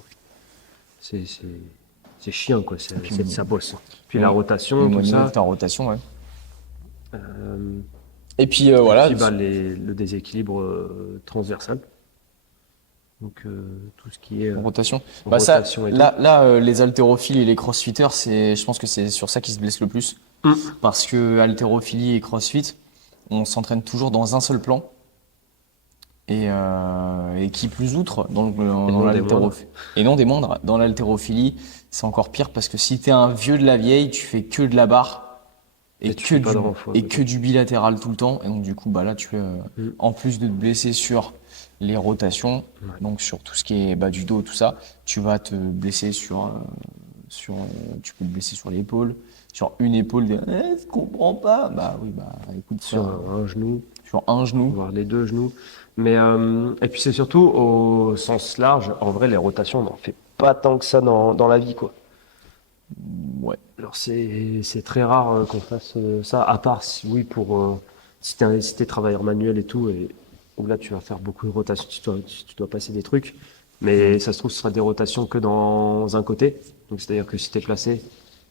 chiant, quoi. Ça bosse. Puis la Ouais. rotation, Au tout niveau de ça. ta rotation, ouais. Euh, Et puis et voilà. puis, bah, le déséquilibre transversal. Donc tout ce qui est En rotation. Bah ça, rotation et tout. les haltérophiles et les crossfitters, je pense que c'est sur ça qu'ils se blessent le plus. Mm. Parce que haltérophilie et crossfit, on s'entraîne toujours dans un seul plan. Et qui plus outre, dans non des l'haltérophilie. Et non des moindres. Dans l'haltérophilie, c'est encore pire parce que si t'es un vieux de la vieille, tu fais que de la barre Et tu fais pas de renfort, et ouais. que du bilatéral tout le temps. Et donc du coup, bah là, en plus de te blesser sur les rotations, donc sur tout ce qui est du dos, tout ça, tu vas te blesser tu peux te blesser sur l'épaule, sur une épaule, je comprends pas. Bah oui, écoute, Sur un genou, sur un genou. voire les deux genoux. Mais et puis c'est surtout au sens large, en vrai les rotations on n'en fait pas tant que ça dans la vie quoi. Ouais. Alors c'est très rare qu'on fasse ça, à part oui pour si t'es travailleur manuel et tout, et où là tu vas faire beaucoup de rotations, tu dois passer des trucs, mais ça se trouve ce sera des rotations que dans un côté, donc c'est-à-dire que si t'es placé,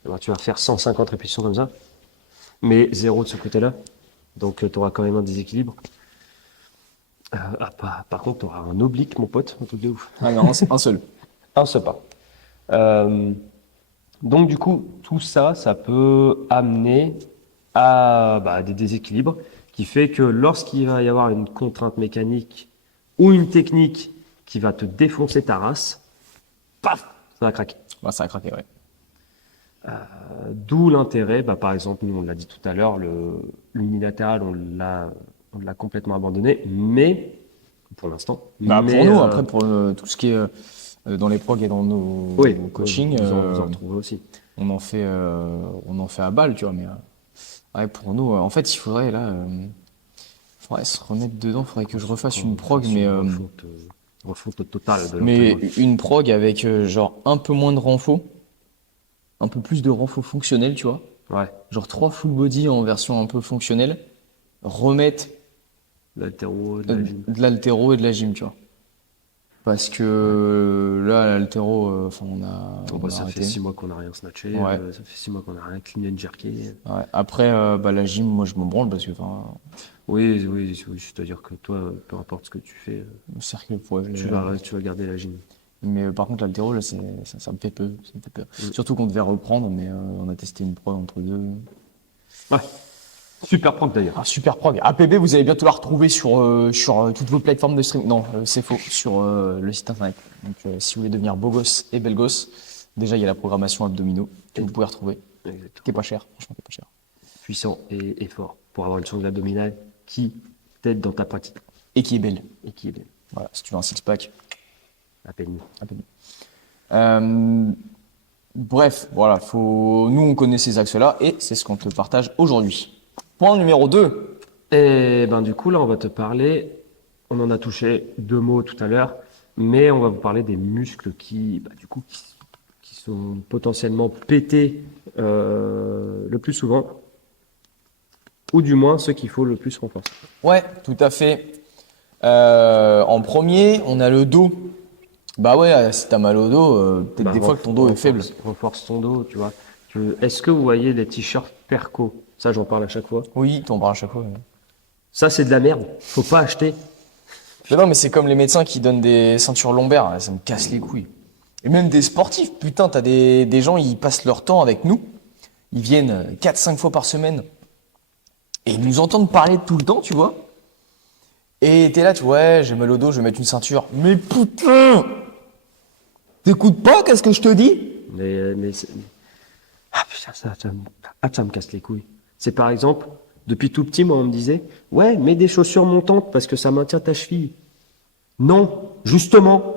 eh ben, tu vas faire 150 répétitions comme ça, mais zéro de ce côté-là, donc tu auras quand même un déséquilibre. Par contre, tu auras un oblique, mon pote, un truc de ouf. Ah non, c'est un seul. Un seul pas. Euh, donc du coup, tout ça, ça peut amener à des déséquilibres qui fait que lorsqu'il va y avoir une contrainte mécanique ou une technique qui va te défoncer ta race, paf, ça va craquer. Ouais, ça a craqué, ouais. D'où l'intérêt, par exemple, nous on l'a dit tout à l'heure, l'unilatéral, on l'a complètement abandonné, mais pour l'instant. Pour Mais, nous, après, pour tout ce qui est dans les prog et dans nos coachings, vous en retrouvez aussi. on en fait à balle, tu vois. Mais ouais, pour nous, en fait, il faudrait faudrait se remettre dedans. Il faudrait que je refasse une prog, mais Refonte totale de mais l'entraînement. une prog avec genre un peu moins de renfo, un peu plus de renfo fonctionnel, tu vois. Ouais, Genre 3 full body en version un peu fonctionnelle, remettre l'haltéro, de la gym. de l'haltéro et de la gym, tu vois. Parce que là, l'haltéro, on a Ça arrêté. fait 6 mois qu'on n'a rien snatché, Ouais. ça fait 6 mois qu'on n'a rien clean and jerké. Ouais. Après, la gym, moi, je me branle parce que Oui, c'est-à-dire que toi, peu importe ce que tu fais, le cercle poids, tu vas garder la gym. mais par contre, l'haltéro, là, ça me fait peu. Ça me fait peur. Surtout qu'on devait reprendre, mais on a testé une prog entre deux. Ouais, super prog d'ailleurs. Ah, super prog. APB, vous allez bientôt la retrouver sur toutes vos plateformes de streaming. Non, c'est faux, sur le site internet. Donc, si vous voulez devenir beau gosse et belle gosse, déjà, il y a la programmation abdominaux que vous pouvez retrouver, Exactement. qui est pas cher, franchement, qui est pas cher. Puissant et fort pour avoir une sangle abdominale qui t'aide dans ta pratique Et qui est belle. et qui est belle. Voilà, si tu veux un six-pack, Appelle-nous. APB. Bref, voilà, nous on connaît ces axes-là et c'est ce qu'on te partage aujourd'hui. Point numéro 2. Et du coup, là, on va te parler, on en a touché 2 mots tout à l'heure, mais on va vous parler des muscles qui sont potentiellement pétés le plus souvent, ou du moins ceux qu'il faut le plus renforcer. Ouais, tout à fait. En premier, on a le dos. Bah ouais, si t'as mal au dos, peut-être des fois que ton dos est faible. Renforce ton dos, tu vois. Est-ce que vous voyez les t-shirts Perco? Ça, j'en parle à chaque fois. Oui, t'en parles à chaque fois. Ouais. Ça, c'est de la merde. Faut pas acheter. Mais non, mais c'est comme les médecins qui donnent des ceintures lombaires, ça me casse les couilles. Et même des sportifs, putain, t'as des gens, ils passent leur temps avec nous, ils viennent 4-5 fois par semaine, et ils nous entendent parler tout le temps, tu vois. Et t'es là, tu vois, ouais, j'ai mal au dos, je vais mettre une ceinture. Mais putain! T'écoutes pas, qu'est-ce que je te dis? Ah putain, ça me casse les couilles. C'est par exemple, depuis tout petit, moi, on me disait, ouais, mets des chaussures montantes parce que ça maintient ta cheville. Non, justement,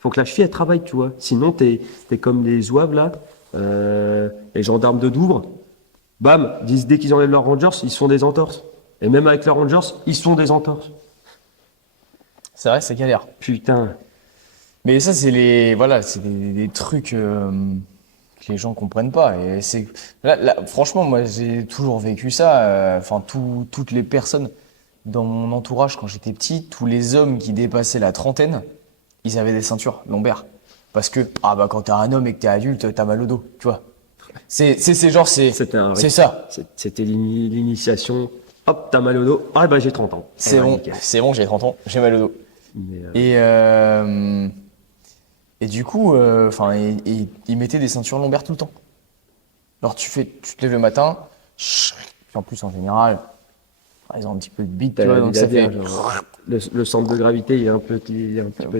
faut que la cheville, elle travaille, tu vois. Sinon, t'es comme les zouaves, là, les gendarmes de Douvres. Bam, dès qu'ils enlèvent leurs Rangers, ils se font des entorses. Et même avec leurs Rangers, ils se font des entorses. C'est vrai, c'est galère. Putain. Mais ça, c'est des trucs que les gens comprennent pas. Et franchement, moi, j'ai toujours vécu ça. Enfin, toutes les personnes dans mon entourage quand j'étais petit, tous les hommes qui dépassaient la trentaine, ils avaient des ceintures lombaires. Parce que, quand t'es un homme et que t'es adulte, t'as mal au dos, tu vois. C'est ça. C'était l'initiation. Hop, t'as mal au dos. Ah, j'ai 30 ans. C'est Ah, bon, nickel. j'ai 30 ans, j'ai mal au dos. Mais Et du coup, enfin, ils mettaient des ceintures lombaires tout le temps. Alors tu te lèves le matin, puis en plus en général, ils ont un petit peu de bite, t'as tu vois, la vie donc ça bien, fait genre, le centre de gravité, il est un petit peu dévié un petit vers peu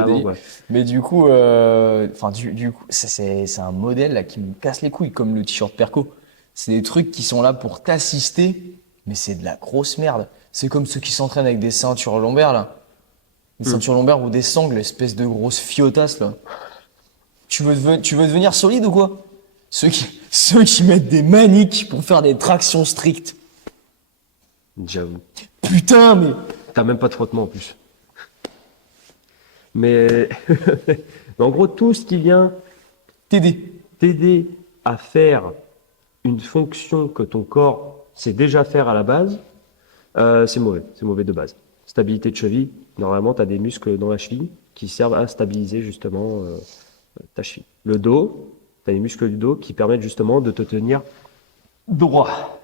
l'avant, délié. quoi. Mais du coup, enfin, du coup, c'est un modèle là qui me casse les couilles, comme le t-shirt Perco. C'est des trucs qui sont là pour t'assister, mais c'est de la grosse merde. C'est comme ceux qui s'entraînent avec des ceintures lombaires là. Des Hmm. ceintures lombaires ou des sangles, espèce de grosses fiotasses là. Tu veux devenir solide ou quoi? Ceux qui mettent des maniques pour faire des tractions strictes. J'avoue. Putain, mais T'as même pas de frottement en plus. Mais, mais en gros, tout ce qui vient t'aider. t'aider à faire une fonction que ton corps sait déjà faire à la base, c'est mauvais. C'est mauvais de base. Stabilité de cheville, normalement, tu as des muscles dans la cheville qui servent à stabiliser justement ta cheville. Le dos, tu as les muscles du dos qui permettent justement de te tenir droit.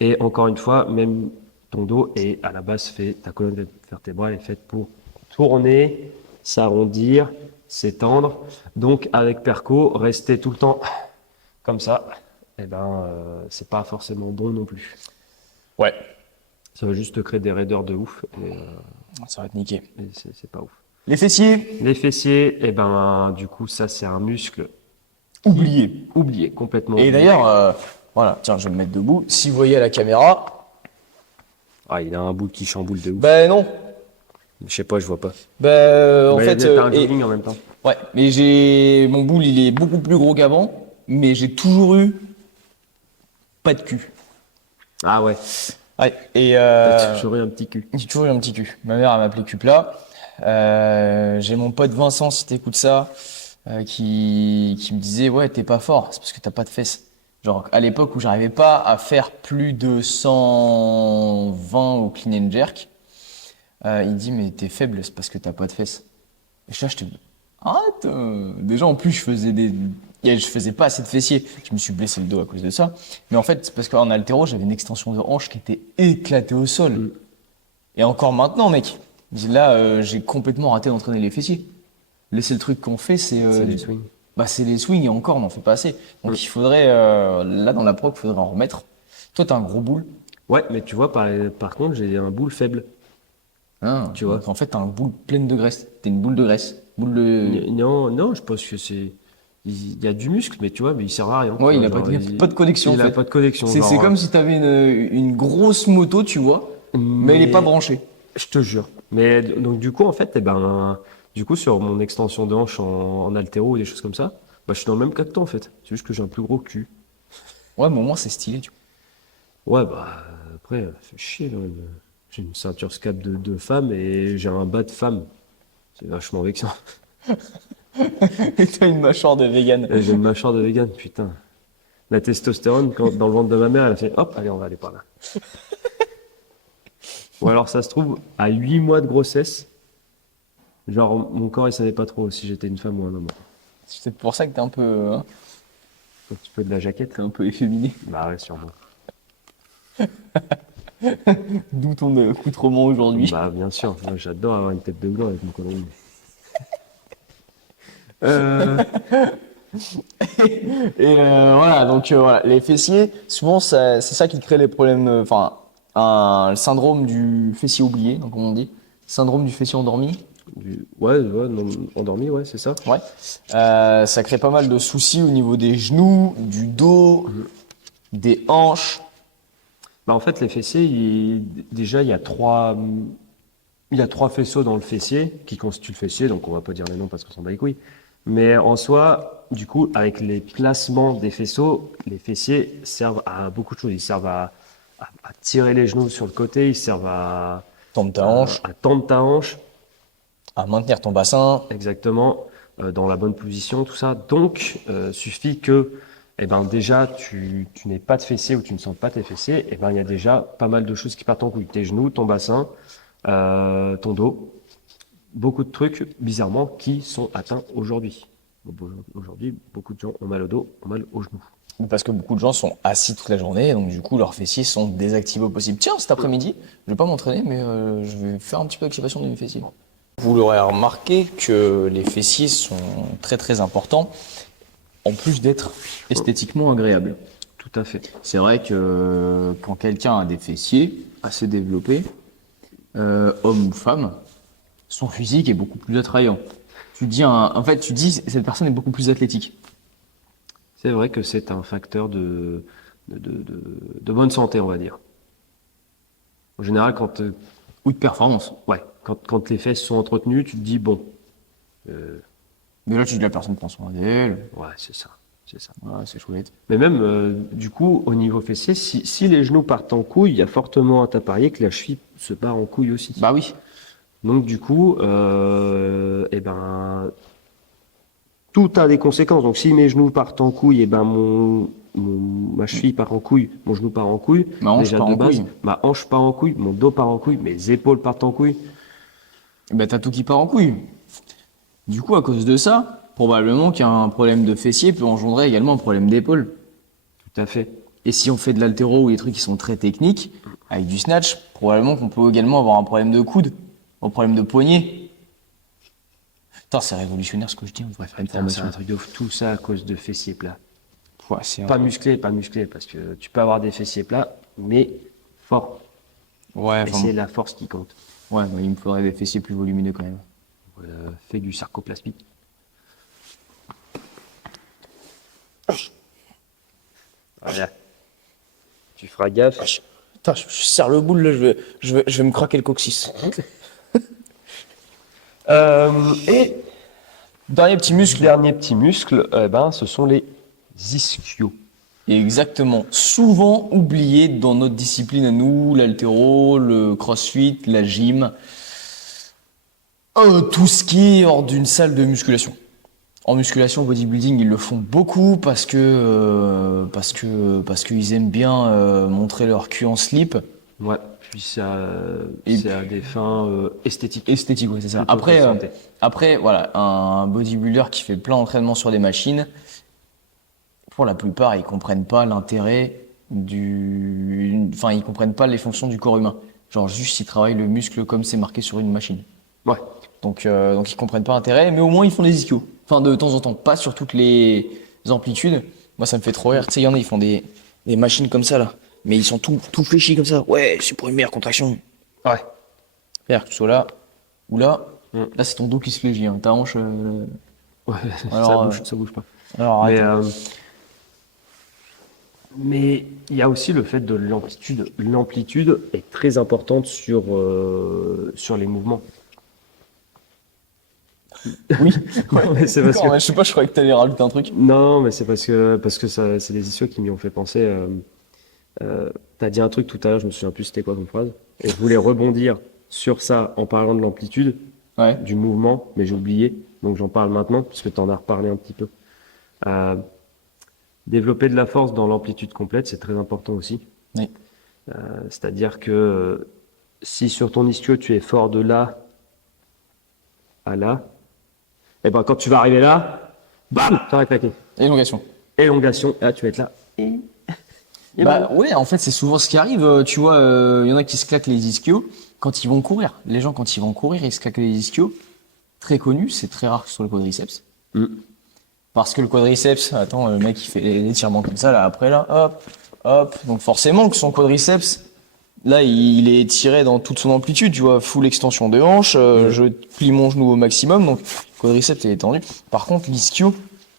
Et encore une fois, même ton dos est à la base fait, ta colonne vertébrale est faite pour tourner, s'arrondir, s'étendre. Donc avec Perco, rester tout le temps comme ça, eh ben, c'est pas forcément bon non plus. Ouais, Ça va juste te créer des raideurs de ouf ça va te niquer. et c'est pas ouf. Les fessiers, Les fessiers, eh ben, du coup, ça c'est un muscle oublié. oublié, complètement Et oublié. d'ailleurs, voilà, tiens, je vais me mettre debout. Si vous voyez à la caméra, Ah, il a un bout qui chamboule de ouf. ben non. Je sais pas, je vois pas. En Ouais, fait, t'as un jogging en même temps. ouais, mais j'ai mon boule, il est beaucoup plus gros qu'avant, mais j'ai toujours eu pas de cul. Ah ouais, Ouais, et t'as toujours eu un petit cul. j'ai toujours eu un petit cul. Ma mère, elle m'appelait cul-plat. J'ai mon pote Vincent, si t'écoutes ça, qui me disait, ouais, t'es pas fort, c'est parce que t'as pas de fesses. Genre, à l'époque où j'arrivais pas à faire plus de 120 au clean and jerk, il dit, mais t'es faible, c'est parce que t'as pas de fesses. Et là, j'étais, arrête, déjà, en plus, je faisais pas assez de fessiers. Je me suis blessé le dos à cause de ça. Mais en fait, c'est parce qu'en haltéro, j'avais une extension de hanche qui était éclatée au sol. Mm. Et encore maintenant, mec. Là, j'ai complètement raté d'entraîner les fessiers. Laisser le truc qu'on fait, C'est les swings. bah, c'est les swings et encore, on n'en fait pas assez. Donc, Mm. il faudrait, là, dans la prog, il faudrait en remettre. Toi, t'as un gros boule. Ouais, mais tu vois, par contre, j'ai un boule faible. Hein, Tu vois. donc, en fait, t'as un boule pleine de graisse. T'es une boule de graisse. Boule de. Non, non, je pense que c'est. Il y a du muscle, mais tu vois, mais il sert à rien. Ouais, Tu il vois, a pas genre, pas de connexion, en il a fait. pas de connexion. C'est Genre, comme si t'avais une grosse moto, tu vois, mais elle est pas mais branchée. je te jure. Mais donc, du coup, en fait, eh ben, du coup, sur mon extension de hanche en haltéro ou des choses comme ça, bah, je suis dans le même cas que toi, en fait. C'est juste que j'ai un plus gros cul. Ouais, mais au moins, c'est stylé, tu Ouais, bah, après, fait chier, là. J'ai une ceinture scap de femme et j'ai un bas de femme. C'est vachement vexant. vois. Et t'as une mâchoire de vegan. Et j'ai une mâchoire de vegan, putain. La testostérone, dans le ventre de ma mère, elle a fait hop, allez, on va aller par là. Ou alors, ça se trouve, à 8 mois de grossesse, genre, mon corps, il savait pas trop si j'étais une femme ou un homme. C'est peut-être pour ça que t'es un peu, hein, Un petit peu de la jaquette. t'es un peu efféminé. Bah ouais, sûrement. D'où ton accoutrement aujourd'hui. Bah, bien sûr, moi, j'adore avoir une tête de gland avec mon colonie. Euh, Et voilà, donc voilà, les fessiers, souvent, c'est ça qui crée les problèmes, enfin, le syndrome du fessier oublié, donc comme on dit, syndrome du fessier endormi. ouais, non, endormi, ouais, c'est ça. Ouais. Ça crée pas mal de soucis au niveau des genoux, du dos, des hanches. Bah, en fait, les fessiers, déjà, il y a trois faisceaux dans le fessier qui constituent le fessier, donc on va pas dire les noms parce qu'on s'en bat les couilles. Mais en soi, du coup, avec les placements des faisceaux, les fessiers servent à beaucoup de choses. Ils servent à tirer les genoux sur le côté, ils servent Tendre ta hanche, à tendre ta hanche, à maintenir ton bassin. exactement, dans la bonne position, tout ça. Donc, suffit que, eh ben, déjà, tu n'aies pas de fessiers ou tu ne sens pas tes fessiers, eh ben, il y a déjà pas mal de choses qui partent en couille. Tes genoux, ton bassin, ton dos, beaucoup de trucs, bizarrement, qui sont atteints aujourd'hui. Aujourd'hui, beaucoup de gens ont mal au dos, ont mal aux genoux. Parce que beaucoup de gens sont assis toute la journée, donc du coup leurs fessiers sont désactivés au possible. Tiens, cet après-midi, je vais pas m'entraîner, mais je vais faire un petit peu d'activation de mes fessiers. Vous l'aurez remarqué que les fessiers sont très très importants, en plus d'être esthétiquement agréables. Tout à fait. C'est vrai que quand quelqu'un a des fessiers assez développés, homme ou femme, son physique est beaucoup plus attrayant. En fait, tu dis cette personne est beaucoup plus athlétique. C'est vrai que c'est un facteur de bonne santé, on va dire. En général, Ou de performance. quand les fesses sont entretenues, tu te dis, bon, Mais là, tu dis la personne prend soin d'elle. ouais, c'est ça. C'est ça. Voilà, c'est chouette. Mais même, du coup, au niveau fessier, si les genoux partent en couille, il y a fortement à parier que la cheville se part en couille aussi. Bah oui. Donc, du coup, tout a des conséquences. Donc, si mes genoux partent en couille, ma cheville part en couille, mon genou part en couille. Ma hanche Déjà part de en base, couille. ma hanche part en couille, mon dos part en couille, mes épaules partent en couille. Bah t'as tout qui part en couille. Du coup, à cause de ça, probablement qu'un problème de fessier peut engendrer également un problème d'épaule. Tout à fait. Et si on fait de l'haltéro ou des trucs qui sont très techniques, avec du snatch, probablement qu'on peut également avoir un problème de coude, un problème de poignet. Putain, c'est révolutionnaire ce que je dis, on devrait faire une Putain, c'est formation. un truc de ouf. Tout ça à cause de fessiers plats. Ouais, c'est un Pas truc. musclés, parce que tu peux avoir des fessiers plats, mais forts. Ouais, Et enfin, c'est la force qui compte. ouais, mais il me faudrait des fessiers plus volumineux quand même. Fais du sarcoplasmie. Voilà. Tu feras gaffe. Putain, je serre le boule là, je vais me craquer le coccyx. Et Dernier petit muscle. dernier petit muscle, ce sont les ischios. Exactement. Souvent oublié dans notre discipline à nous, l'haltéro, le crossfit, la gym. Tout ce qui est hors d'une salle de musculation. En musculation, bodybuilding, ils le font beaucoup parce qu'ils aiment bien montrer leur cul en slip. Ouais. Puis Et c'est à des fins esthétiques. Esthétique, oui, c'est ça. Plutôt que santé. Après, voilà, un bodybuilder qui fait plein d'entraînements sur des machines, pour la plupart, ils comprennent pas l'intérêt enfin, ils comprennent pas les fonctions du corps humain. Genre, juste, ils travaillent le muscle comme c'est marqué sur une machine. Ouais. Donc ils comprennent pas l'intérêt, mais au moins, ils font des ischios. Enfin, de temps en temps, pas sur toutes les amplitudes. Moi, ça me fait trop rire. Tu sais, il y en a, ils font des machines comme ça, là. Mais ils sont tout fléchis comme ça. Ouais, c'est pour une meilleure contraction. Ouais. C'est-à-dire que tu sois là ou là. Mm. Là, c'est ton dos qui se fléchit. Hein. Ta hanche. Ouais, Alors, ça bouge pas. Alors, Mais, arrête. mais il y a aussi le fait de l'amplitude. L'amplitude est très importante sur les mouvements. Oui. Non, mais c'est parce D'accord, que mais je sais pas, je croyais que t'allais rajouter un truc. non, mais c'est parce que ça, c'est des ischios qui m'y ont fait penser. T'as dit un truc tout à l'heure, je me souviens plus c'était quoi comme phrase. Et je voulais rebondir sur ça en parlant de l'amplitude Ouais. du mouvement, mais j'ai oublié, donc j'en parle maintenant puisque t'en as reparlé un petit peu. Développer de la force dans l'amplitude complète, c'est très important aussi. Oui. C'est-à-dire que si sur ton ischio tu es fort de là à là, et ben quand tu vas arriver là, bam, t'arrêtes la clé. Élongation. Élongation, et là tu vas être là. Et Bah ouais, en fait, c'est souvent ce qui arrive. Tu vois, il y en a qui se claquent les ischios quand ils vont courir. Les gens, quand ils vont courir, ils se claquent les ischios. Très connu, c'est très rare sur le quadriceps. Mm. Parce que le quadriceps, attends, le mec il fait les étirements comme ça, là, après là, hop, hop. Donc forcément que son quadriceps, là, il est tiré dans toute son amplitude, tu vois, full extension de hanche, je plie mon genou au maximum, donc le quadriceps il est tendu. Par contre, l'ischio, tu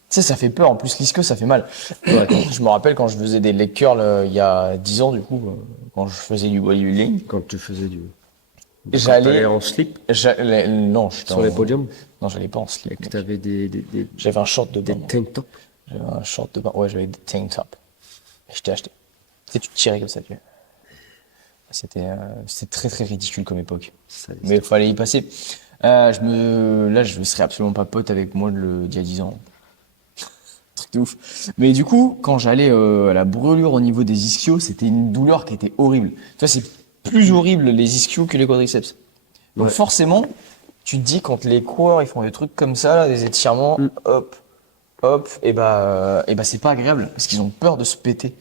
sais, ça fait peur, en plus l'ischio, ça fait mal. Ouais. Je me rappelle quand je faisais des leg curls il y a 10 ans, du coup, quand je faisais du bodybuilding, Quand tu faisais j'allais... t'allais en slip Non, j'étais sur les podiums Non, j'allais pas en slip. et que mec. tu avais J'avais un short de des bain. tank tops. J'avais un short de bain. Ouais, j'avais des tank tops. Je t'ai acheté. Tu sais, tu te tirais comme ça, tu vois. C'était très très ridicule comme époque. Mais il fallait y passer. Là, je serais absolument pas pote avec moi d'il y a 10 ans. Truc de ouf. Mais du coup, quand j'allais à la brûlure au niveau des ischios, c'était une douleur qui était horrible. Tu vois, c'est plus horrible les ischios que les quadriceps. Donc Ouais. forcément, tu te dis quand les coureurs ils font des trucs comme ça, là, des étirements, hop, hop, et bah c'est pas agréable parce qu'ils ont peur de se péter.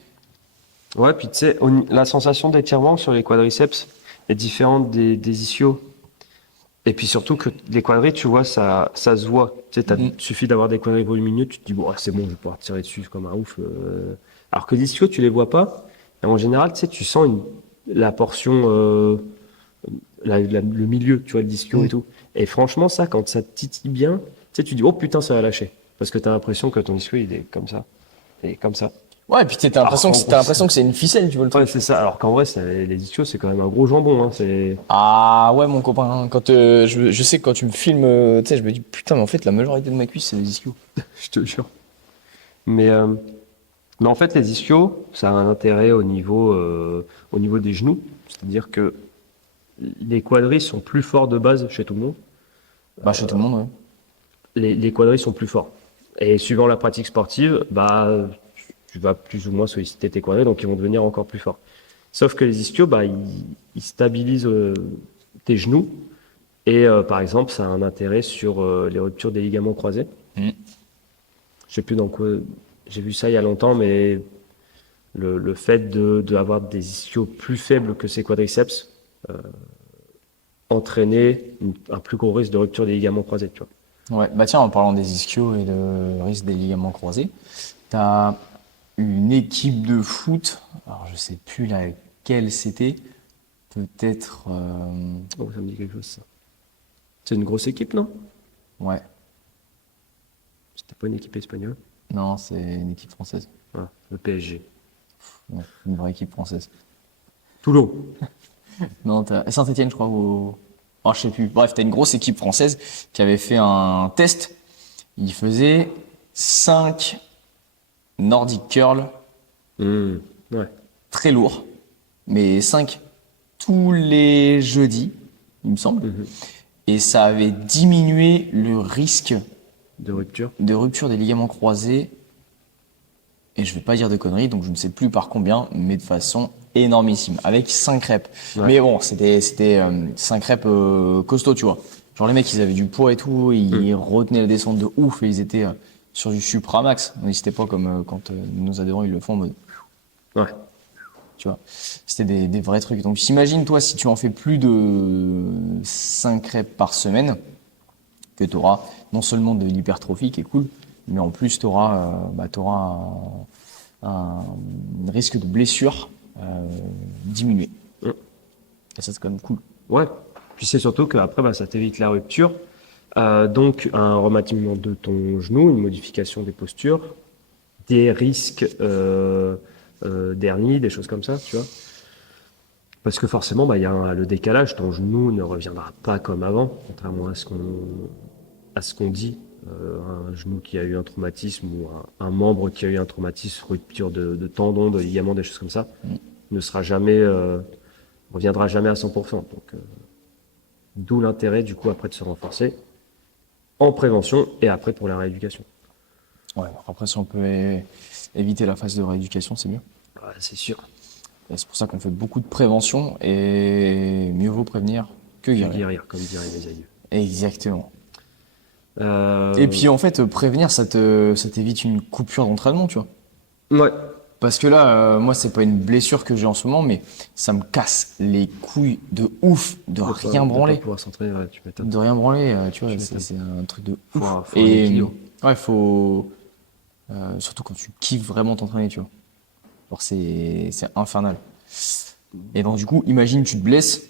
Ouais, puis tu sais, la sensation d'étirement sur les quadriceps est différente des ischios. Et puis surtout que les quadris, tu vois, ça se voit. Tu sais, Mhm. suffit d'avoir des quadris volumineux, tu te dis, bon, c'est bon, je vais pouvoir tirer dessus comme un ouf. Alors que les ischios, tu les vois pas. Et en général, tu sais, tu sens la portion, le milieu, tu vois, le ischio et Mhm. tout. Et franchement, ça, quand ça te titille bien, tu sais, tu dis, oh putain, ça va lâcher. Parce que tu as l'impression que ton ischio, il est comme ça. Et comme ça. Ouais, et puis t'as Alors l'impression que qu'en t'as gros, l'impression que c'est une ficelle, tu vois le ouais, truc. c'est ça. Alors qu'en vrai, les ischios, c'est quand même un gros jambon. Hein. Ah ouais, mon copain, hein, quand je sais que quand tu me filmes, tu sais, je me dis putain, mais en fait, la majorité de ma cuisse, c'est les ischios. Je te jure. Mais, euh, Mais en fait, les ischios, ça a un intérêt au niveau des genoux. C'est-à-dire que les quadris sont plus forts de base chez tout le monde. Bah, chez tout le monde, ouais. Les quadris sont plus forts. Et suivant la pratique sportive, bah, tu vas plus ou moins solliciter tes quadris, donc ils vont devenir encore plus forts. Sauf que les ischios, bah, ils stabilisent tes genoux. Et par exemple, ça a un intérêt sur les ruptures des ligaments croisés. Mhm. Je sais plus dans quoi. J'ai vu ça il y a longtemps, mais le fait d'avoir des ischios plus faibles que ses quadriceps entraînait un plus gros risque de rupture des ligaments croisés, tu vois. Ouais, bah tiens, en parlant des ischios et de risque des ligaments croisés, t'as une équipe de foot, alors je sais plus laquelle c'était, peut-être, Oh, ça me dit quelque chose, ça. C'est une grosse équipe, non? ouais, C'était pas une équipe espagnole. non, c'est une équipe française. Ah, le PSG. Ouais, une vraie équipe française. Toulon. Non, t'as Saint-Étienne, je crois, ou... Oh, je sais plus. Bref, t'as une grosse équipe française qui avait fait un test. Il faisait 5 Nordic curl Ouais. très lourds, mais 5 tous les jeudis, il me semble. Mhm. Et ça avait diminué le risque De rupture. de rupture des ligaments croisés. Et je vais pas dire de conneries, donc je ne sais plus par combien, mais de façon énormissime, avec 5 reps. Ouais. Mais bon, c'était 5 reps costauds, tu vois. Genre les mecs, ils avaient du poids et tout, ils retenaient la descente de ouf et ils étaient sur du supramax. Donc c'était pas comme quand nos adhérents ils le font en mode, Ouais. tu vois. C'était des vrais trucs. Donc j'imagine toi, si tu en fais plus de 5 reps par semaine, que tu auras non seulement de l'hypertrophie qui est cool, mais en plus tu auras, un risque de blessure diminué. Mm. Et ça, c'est quand même cool. Ouais. Puis c'est surtout qu'après, bah, ça t'évite la rupture. Donc, un remaniement de ton genou, une modification des postures, des risques d'hernie, des choses comme ça, tu vois. Parce que forcément, bah, il y a le décalage, ton genou ne reviendra pas comme avant, contrairement à ce qu'on dit. Un genou qui a eu un traumatisme ou un membre qui a eu un traumatisme, rupture de tendons, de ligaments, des choses comme ça, ne sera jamais, reviendra jamais à 100%. Donc, d'où l'intérêt, du coup, après de se renforcer en prévention et après pour la rééducation. Ouais, après, si on peut éviter la phase de rééducation, c'est mieux. Ouais, c'est sûr. Et c'est pour ça qu'on fait beaucoup de prévention et mieux vaut prévenir que Que guérir. guérir, comme diraient les aïeux. Exactement. Et Euh, puis en fait, prévenir, ça t'évite une coupure d'entraînement, tu vois. ouais. Parce que là, moi, c'est pas une blessure que j'ai en ce moment, mais ça me casse les couilles de ouf de rien De pas branler. pouvoir s'entraîner, ouais, tu m'étonnes. De rien branler, tu vois, Tu c'est m'étonnes. c'est un truc de Faut ouf. faut un équilibre. Ouais, faut. Surtout quand tu kiffes vraiment t'entraîner, tu vois. Genre, c'est infernal. Et donc, du coup, imagine, tu te blesses,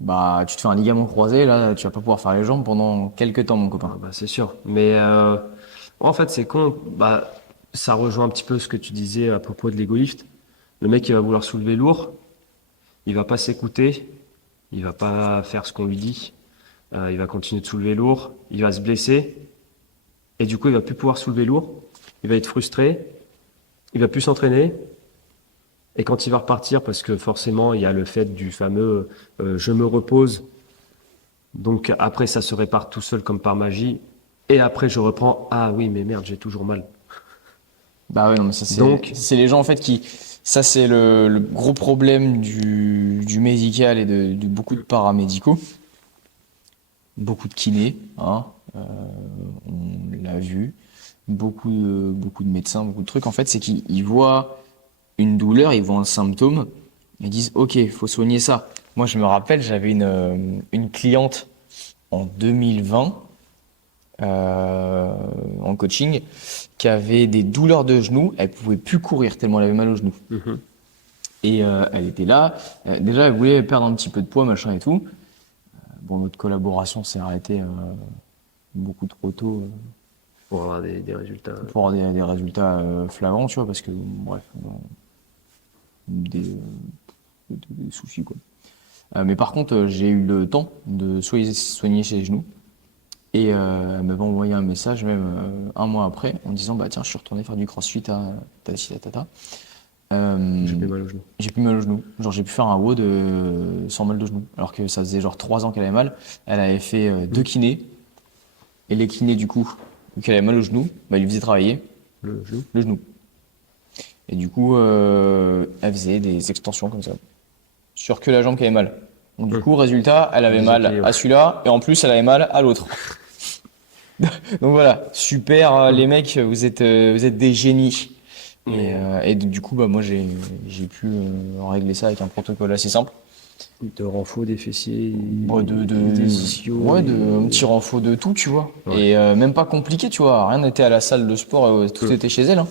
bah, tu te fais un ligament croisé, là, tu vas pas pouvoir faire les jambes pendant quelques temps, mon Ah, copain. bah, c'est sûr. Mais en fait, c'est con. Bah, ça rejoint un petit peu ce que tu disais à propos de l'ego-lift. Le mec, il va vouloir soulever lourd, il va pas s'écouter, il va pas faire ce qu'on lui dit, il va continuer de soulever lourd, il va se blesser, et du coup, il va plus pouvoir soulever lourd, il va être frustré, il va plus s'entraîner, et quand il va repartir, parce que forcément, il y a le fait du fameux je me repose, donc après, ça se répare tout seul comme par magie, et après, je reprends, ah oui, mais merde, j'ai toujours mal. Bah ouais, non, mais ça, Donc, c'est les gens, en fait, qui. Ça, c'est le gros problème du médical et de beaucoup de paramédicaux. Beaucoup de kinés, hein, on l'a vu. beaucoup de médecins, beaucoup de trucs, en fait, c'est qu'ils voient une douleur, ils voient un symptôme, ils disent, OK, il faut soigner ça. Moi, je me rappelle, j'avais une cliente en 2020 en coaching qui avait des douleurs de genoux. Elle pouvait plus courir tellement elle avait mal aux genoux. Mhm. Et elle était là. Déjà, elle voulait perdre un petit peu de poids, machin et tout. Bon, notre collaboration s'est arrêtée beaucoup trop tôt Pour avoir des résultats. pour avoir des résultats flagrants, tu vois, parce que, bref, des soucis, quoi. Mais par contre, j'ai eu le temps de soigner ses genoux. Et elle m'avait envoyé un message, même un mois après, en me disant, bah tiens, je suis retourné faire du crossfit à tata. J'ai plus mal au genou. J'ai plus mal au genou. Genre, j'ai pu faire un WOD sans mal de genou. Alors que ça faisait genre 3 ans qu'elle avait mal. Elle avait fait 2 kinés. Et les kinés, du coup, vu qu'elle avait mal au genou, bah, ils lui faisaient travailler Le genou. le genou. Et du coup, elle faisait des extensions comme ça. Sur que la jambe qui avait mal. Donc, du coup, résultat, elle avait mal Déséquilibre. à celui-là. Et en plus, elle avait mal à l'autre. Donc voilà, super, les mecs, vous êtes des génies. Et du coup, bah, moi, j'ai pu régler ça avec un protocole assez simple. De renfort des fessiers, Bah, des ischios. ouais, un petit renfort de tout, tu vois. Ouais. Et même pas compliqué, tu vois. Rien n'était à la salle de sport, tout était chez elle, hein.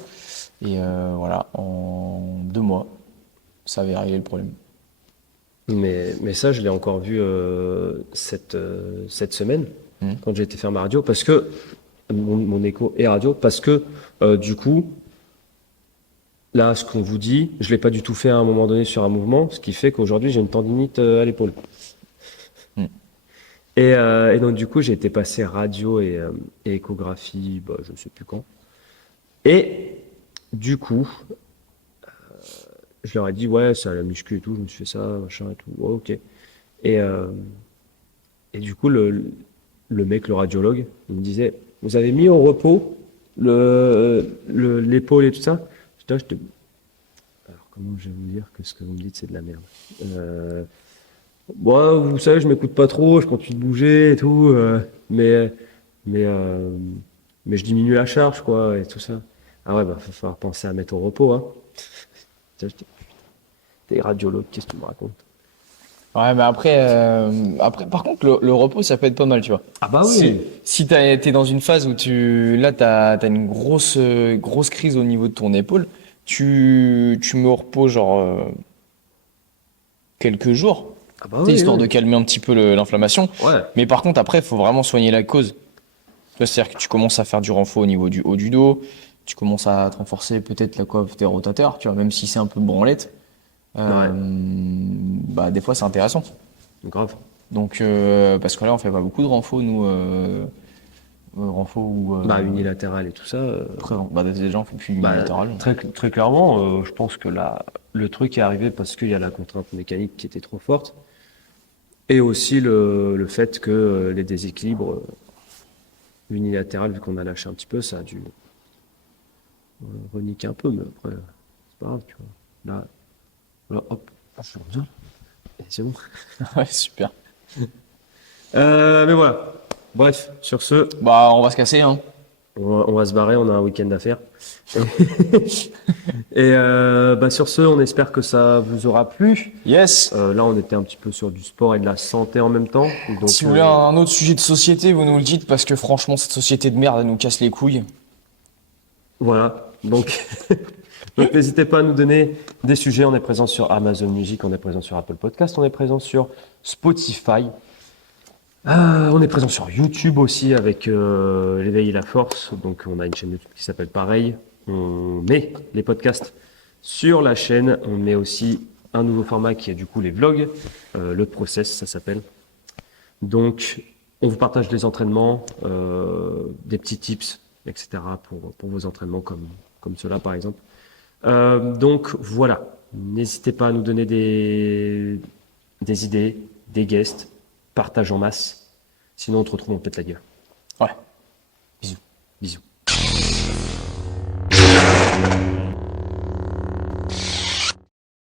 Et voilà, en 2 mois, ça avait réglé le problème. Mais ça, je l'ai encore vu cette semaine, Mhm. quand j'ai été faire ma radio, parce que mon écho et radio, parce que du coup, là, ce qu'on vous dit, je l'ai pas du tout fait à un moment donné sur un mouvement, ce qui fait qu'aujourd'hui, j'ai une tendinite à l'épaule. Mhm. Et donc, du coup, j'ai été passer radio et échographie, bah, je sais plus quand. Et du coup, je leur ai dit, ouais, c'est à la muscu et tout, je me suis fait ça, machin et tout. Ouais, ok. Et, euh, et du coup, le mec, le radiologue, il me disait, vous avez mis au repos l'épaule et tout ça? Putain, alors, comment je vais vous dire que ce que vous me dites, c'est de la merde? Moi, vous savez, je m'écoute pas trop, je continue de bouger et tout, mais, euh, mais je diminue la charge, quoi, et tout ça. Ah ouais, bah, va falloir penser à mettre au repos, hein. Putain, t'es radiologue, qu'est-ce que tu me racontes? Ouais, mais après, par contre, le repos, ça peut être pas mal, tu vois. Ah bah Si, oui. si t'es dans une phase où là, t'as une grosse crise au niveau de ton épaule, tu me repos genre quelques jours, Ah bah tu sais, oui, histoire de oui. calmer un petit peu l'inflammation. Ouais. Mais par contre, après, il faut vraiment soigner la cause. Tu vois, c'est-à-dire que tu commences à faire du renfort au niveau du haut du dos, tu commences à te renforcer peut-être la coiffe des rotateurs, tu vois, même si c'est un peu branlette, Ouais, bah, des fois, c'est intéressant. grave. Donc, parce que là, on fait pas beaucoup de renfo, nous, renfo ou Bah, unilatéral et tout ça. bah, déjà, on fait plus Bah, unilatéral. très clairement, je pense que le truc est arrivé parce qu'il y a la contrainte mécanique qui était trop forte. Et aussi le fait que les déséquilibres unilatéraux, vu qu'on a lâché un petit peu, ça a dû reniquer un peu. Mais après, c'est pas grave, tu vois. Là, voilà, hop, je reviens. Et c'est bon. Ouais, super. Mais voilà. Bref, sur ce, Bah, on va se casser, hein. on va se barrer, on a un week-end à faire. Et bah, sur ce, on espère que ça vous aura plu. Yes! Là, on était un petit peu sur du sport et de la santé en même temps. Donc, Si vous voulez un autre sujet de société, vous nous le dites, parce que franchement, cette société de merde, elle nous casse les couilles. voilà. Donc, donc n'hésitez pas à nous donner des sujets. On est présent sur Amazon Music, on est présent sur Apple Podcast, on est présent sur Spotify. On est présent sur YouTube aussi avec l'éveil et la force. Donc, on a une chaîne YouTube qui s'appelle pareil. On met les podcasts sur la chaîne. On met aussi un nouveau format qui est du coup les vlogs. Le process, ça s'appelle. Donc, on vous partage des entraînements, des petits tips, etc. pour vos entraînements comme cela par exemple. Donc, voilà. N'hésitez pas à nous donner des idées, des guests. Partage en masse. Sinon, on te retrouve, on pète la gueule. Ouais. Bisous. Bisous.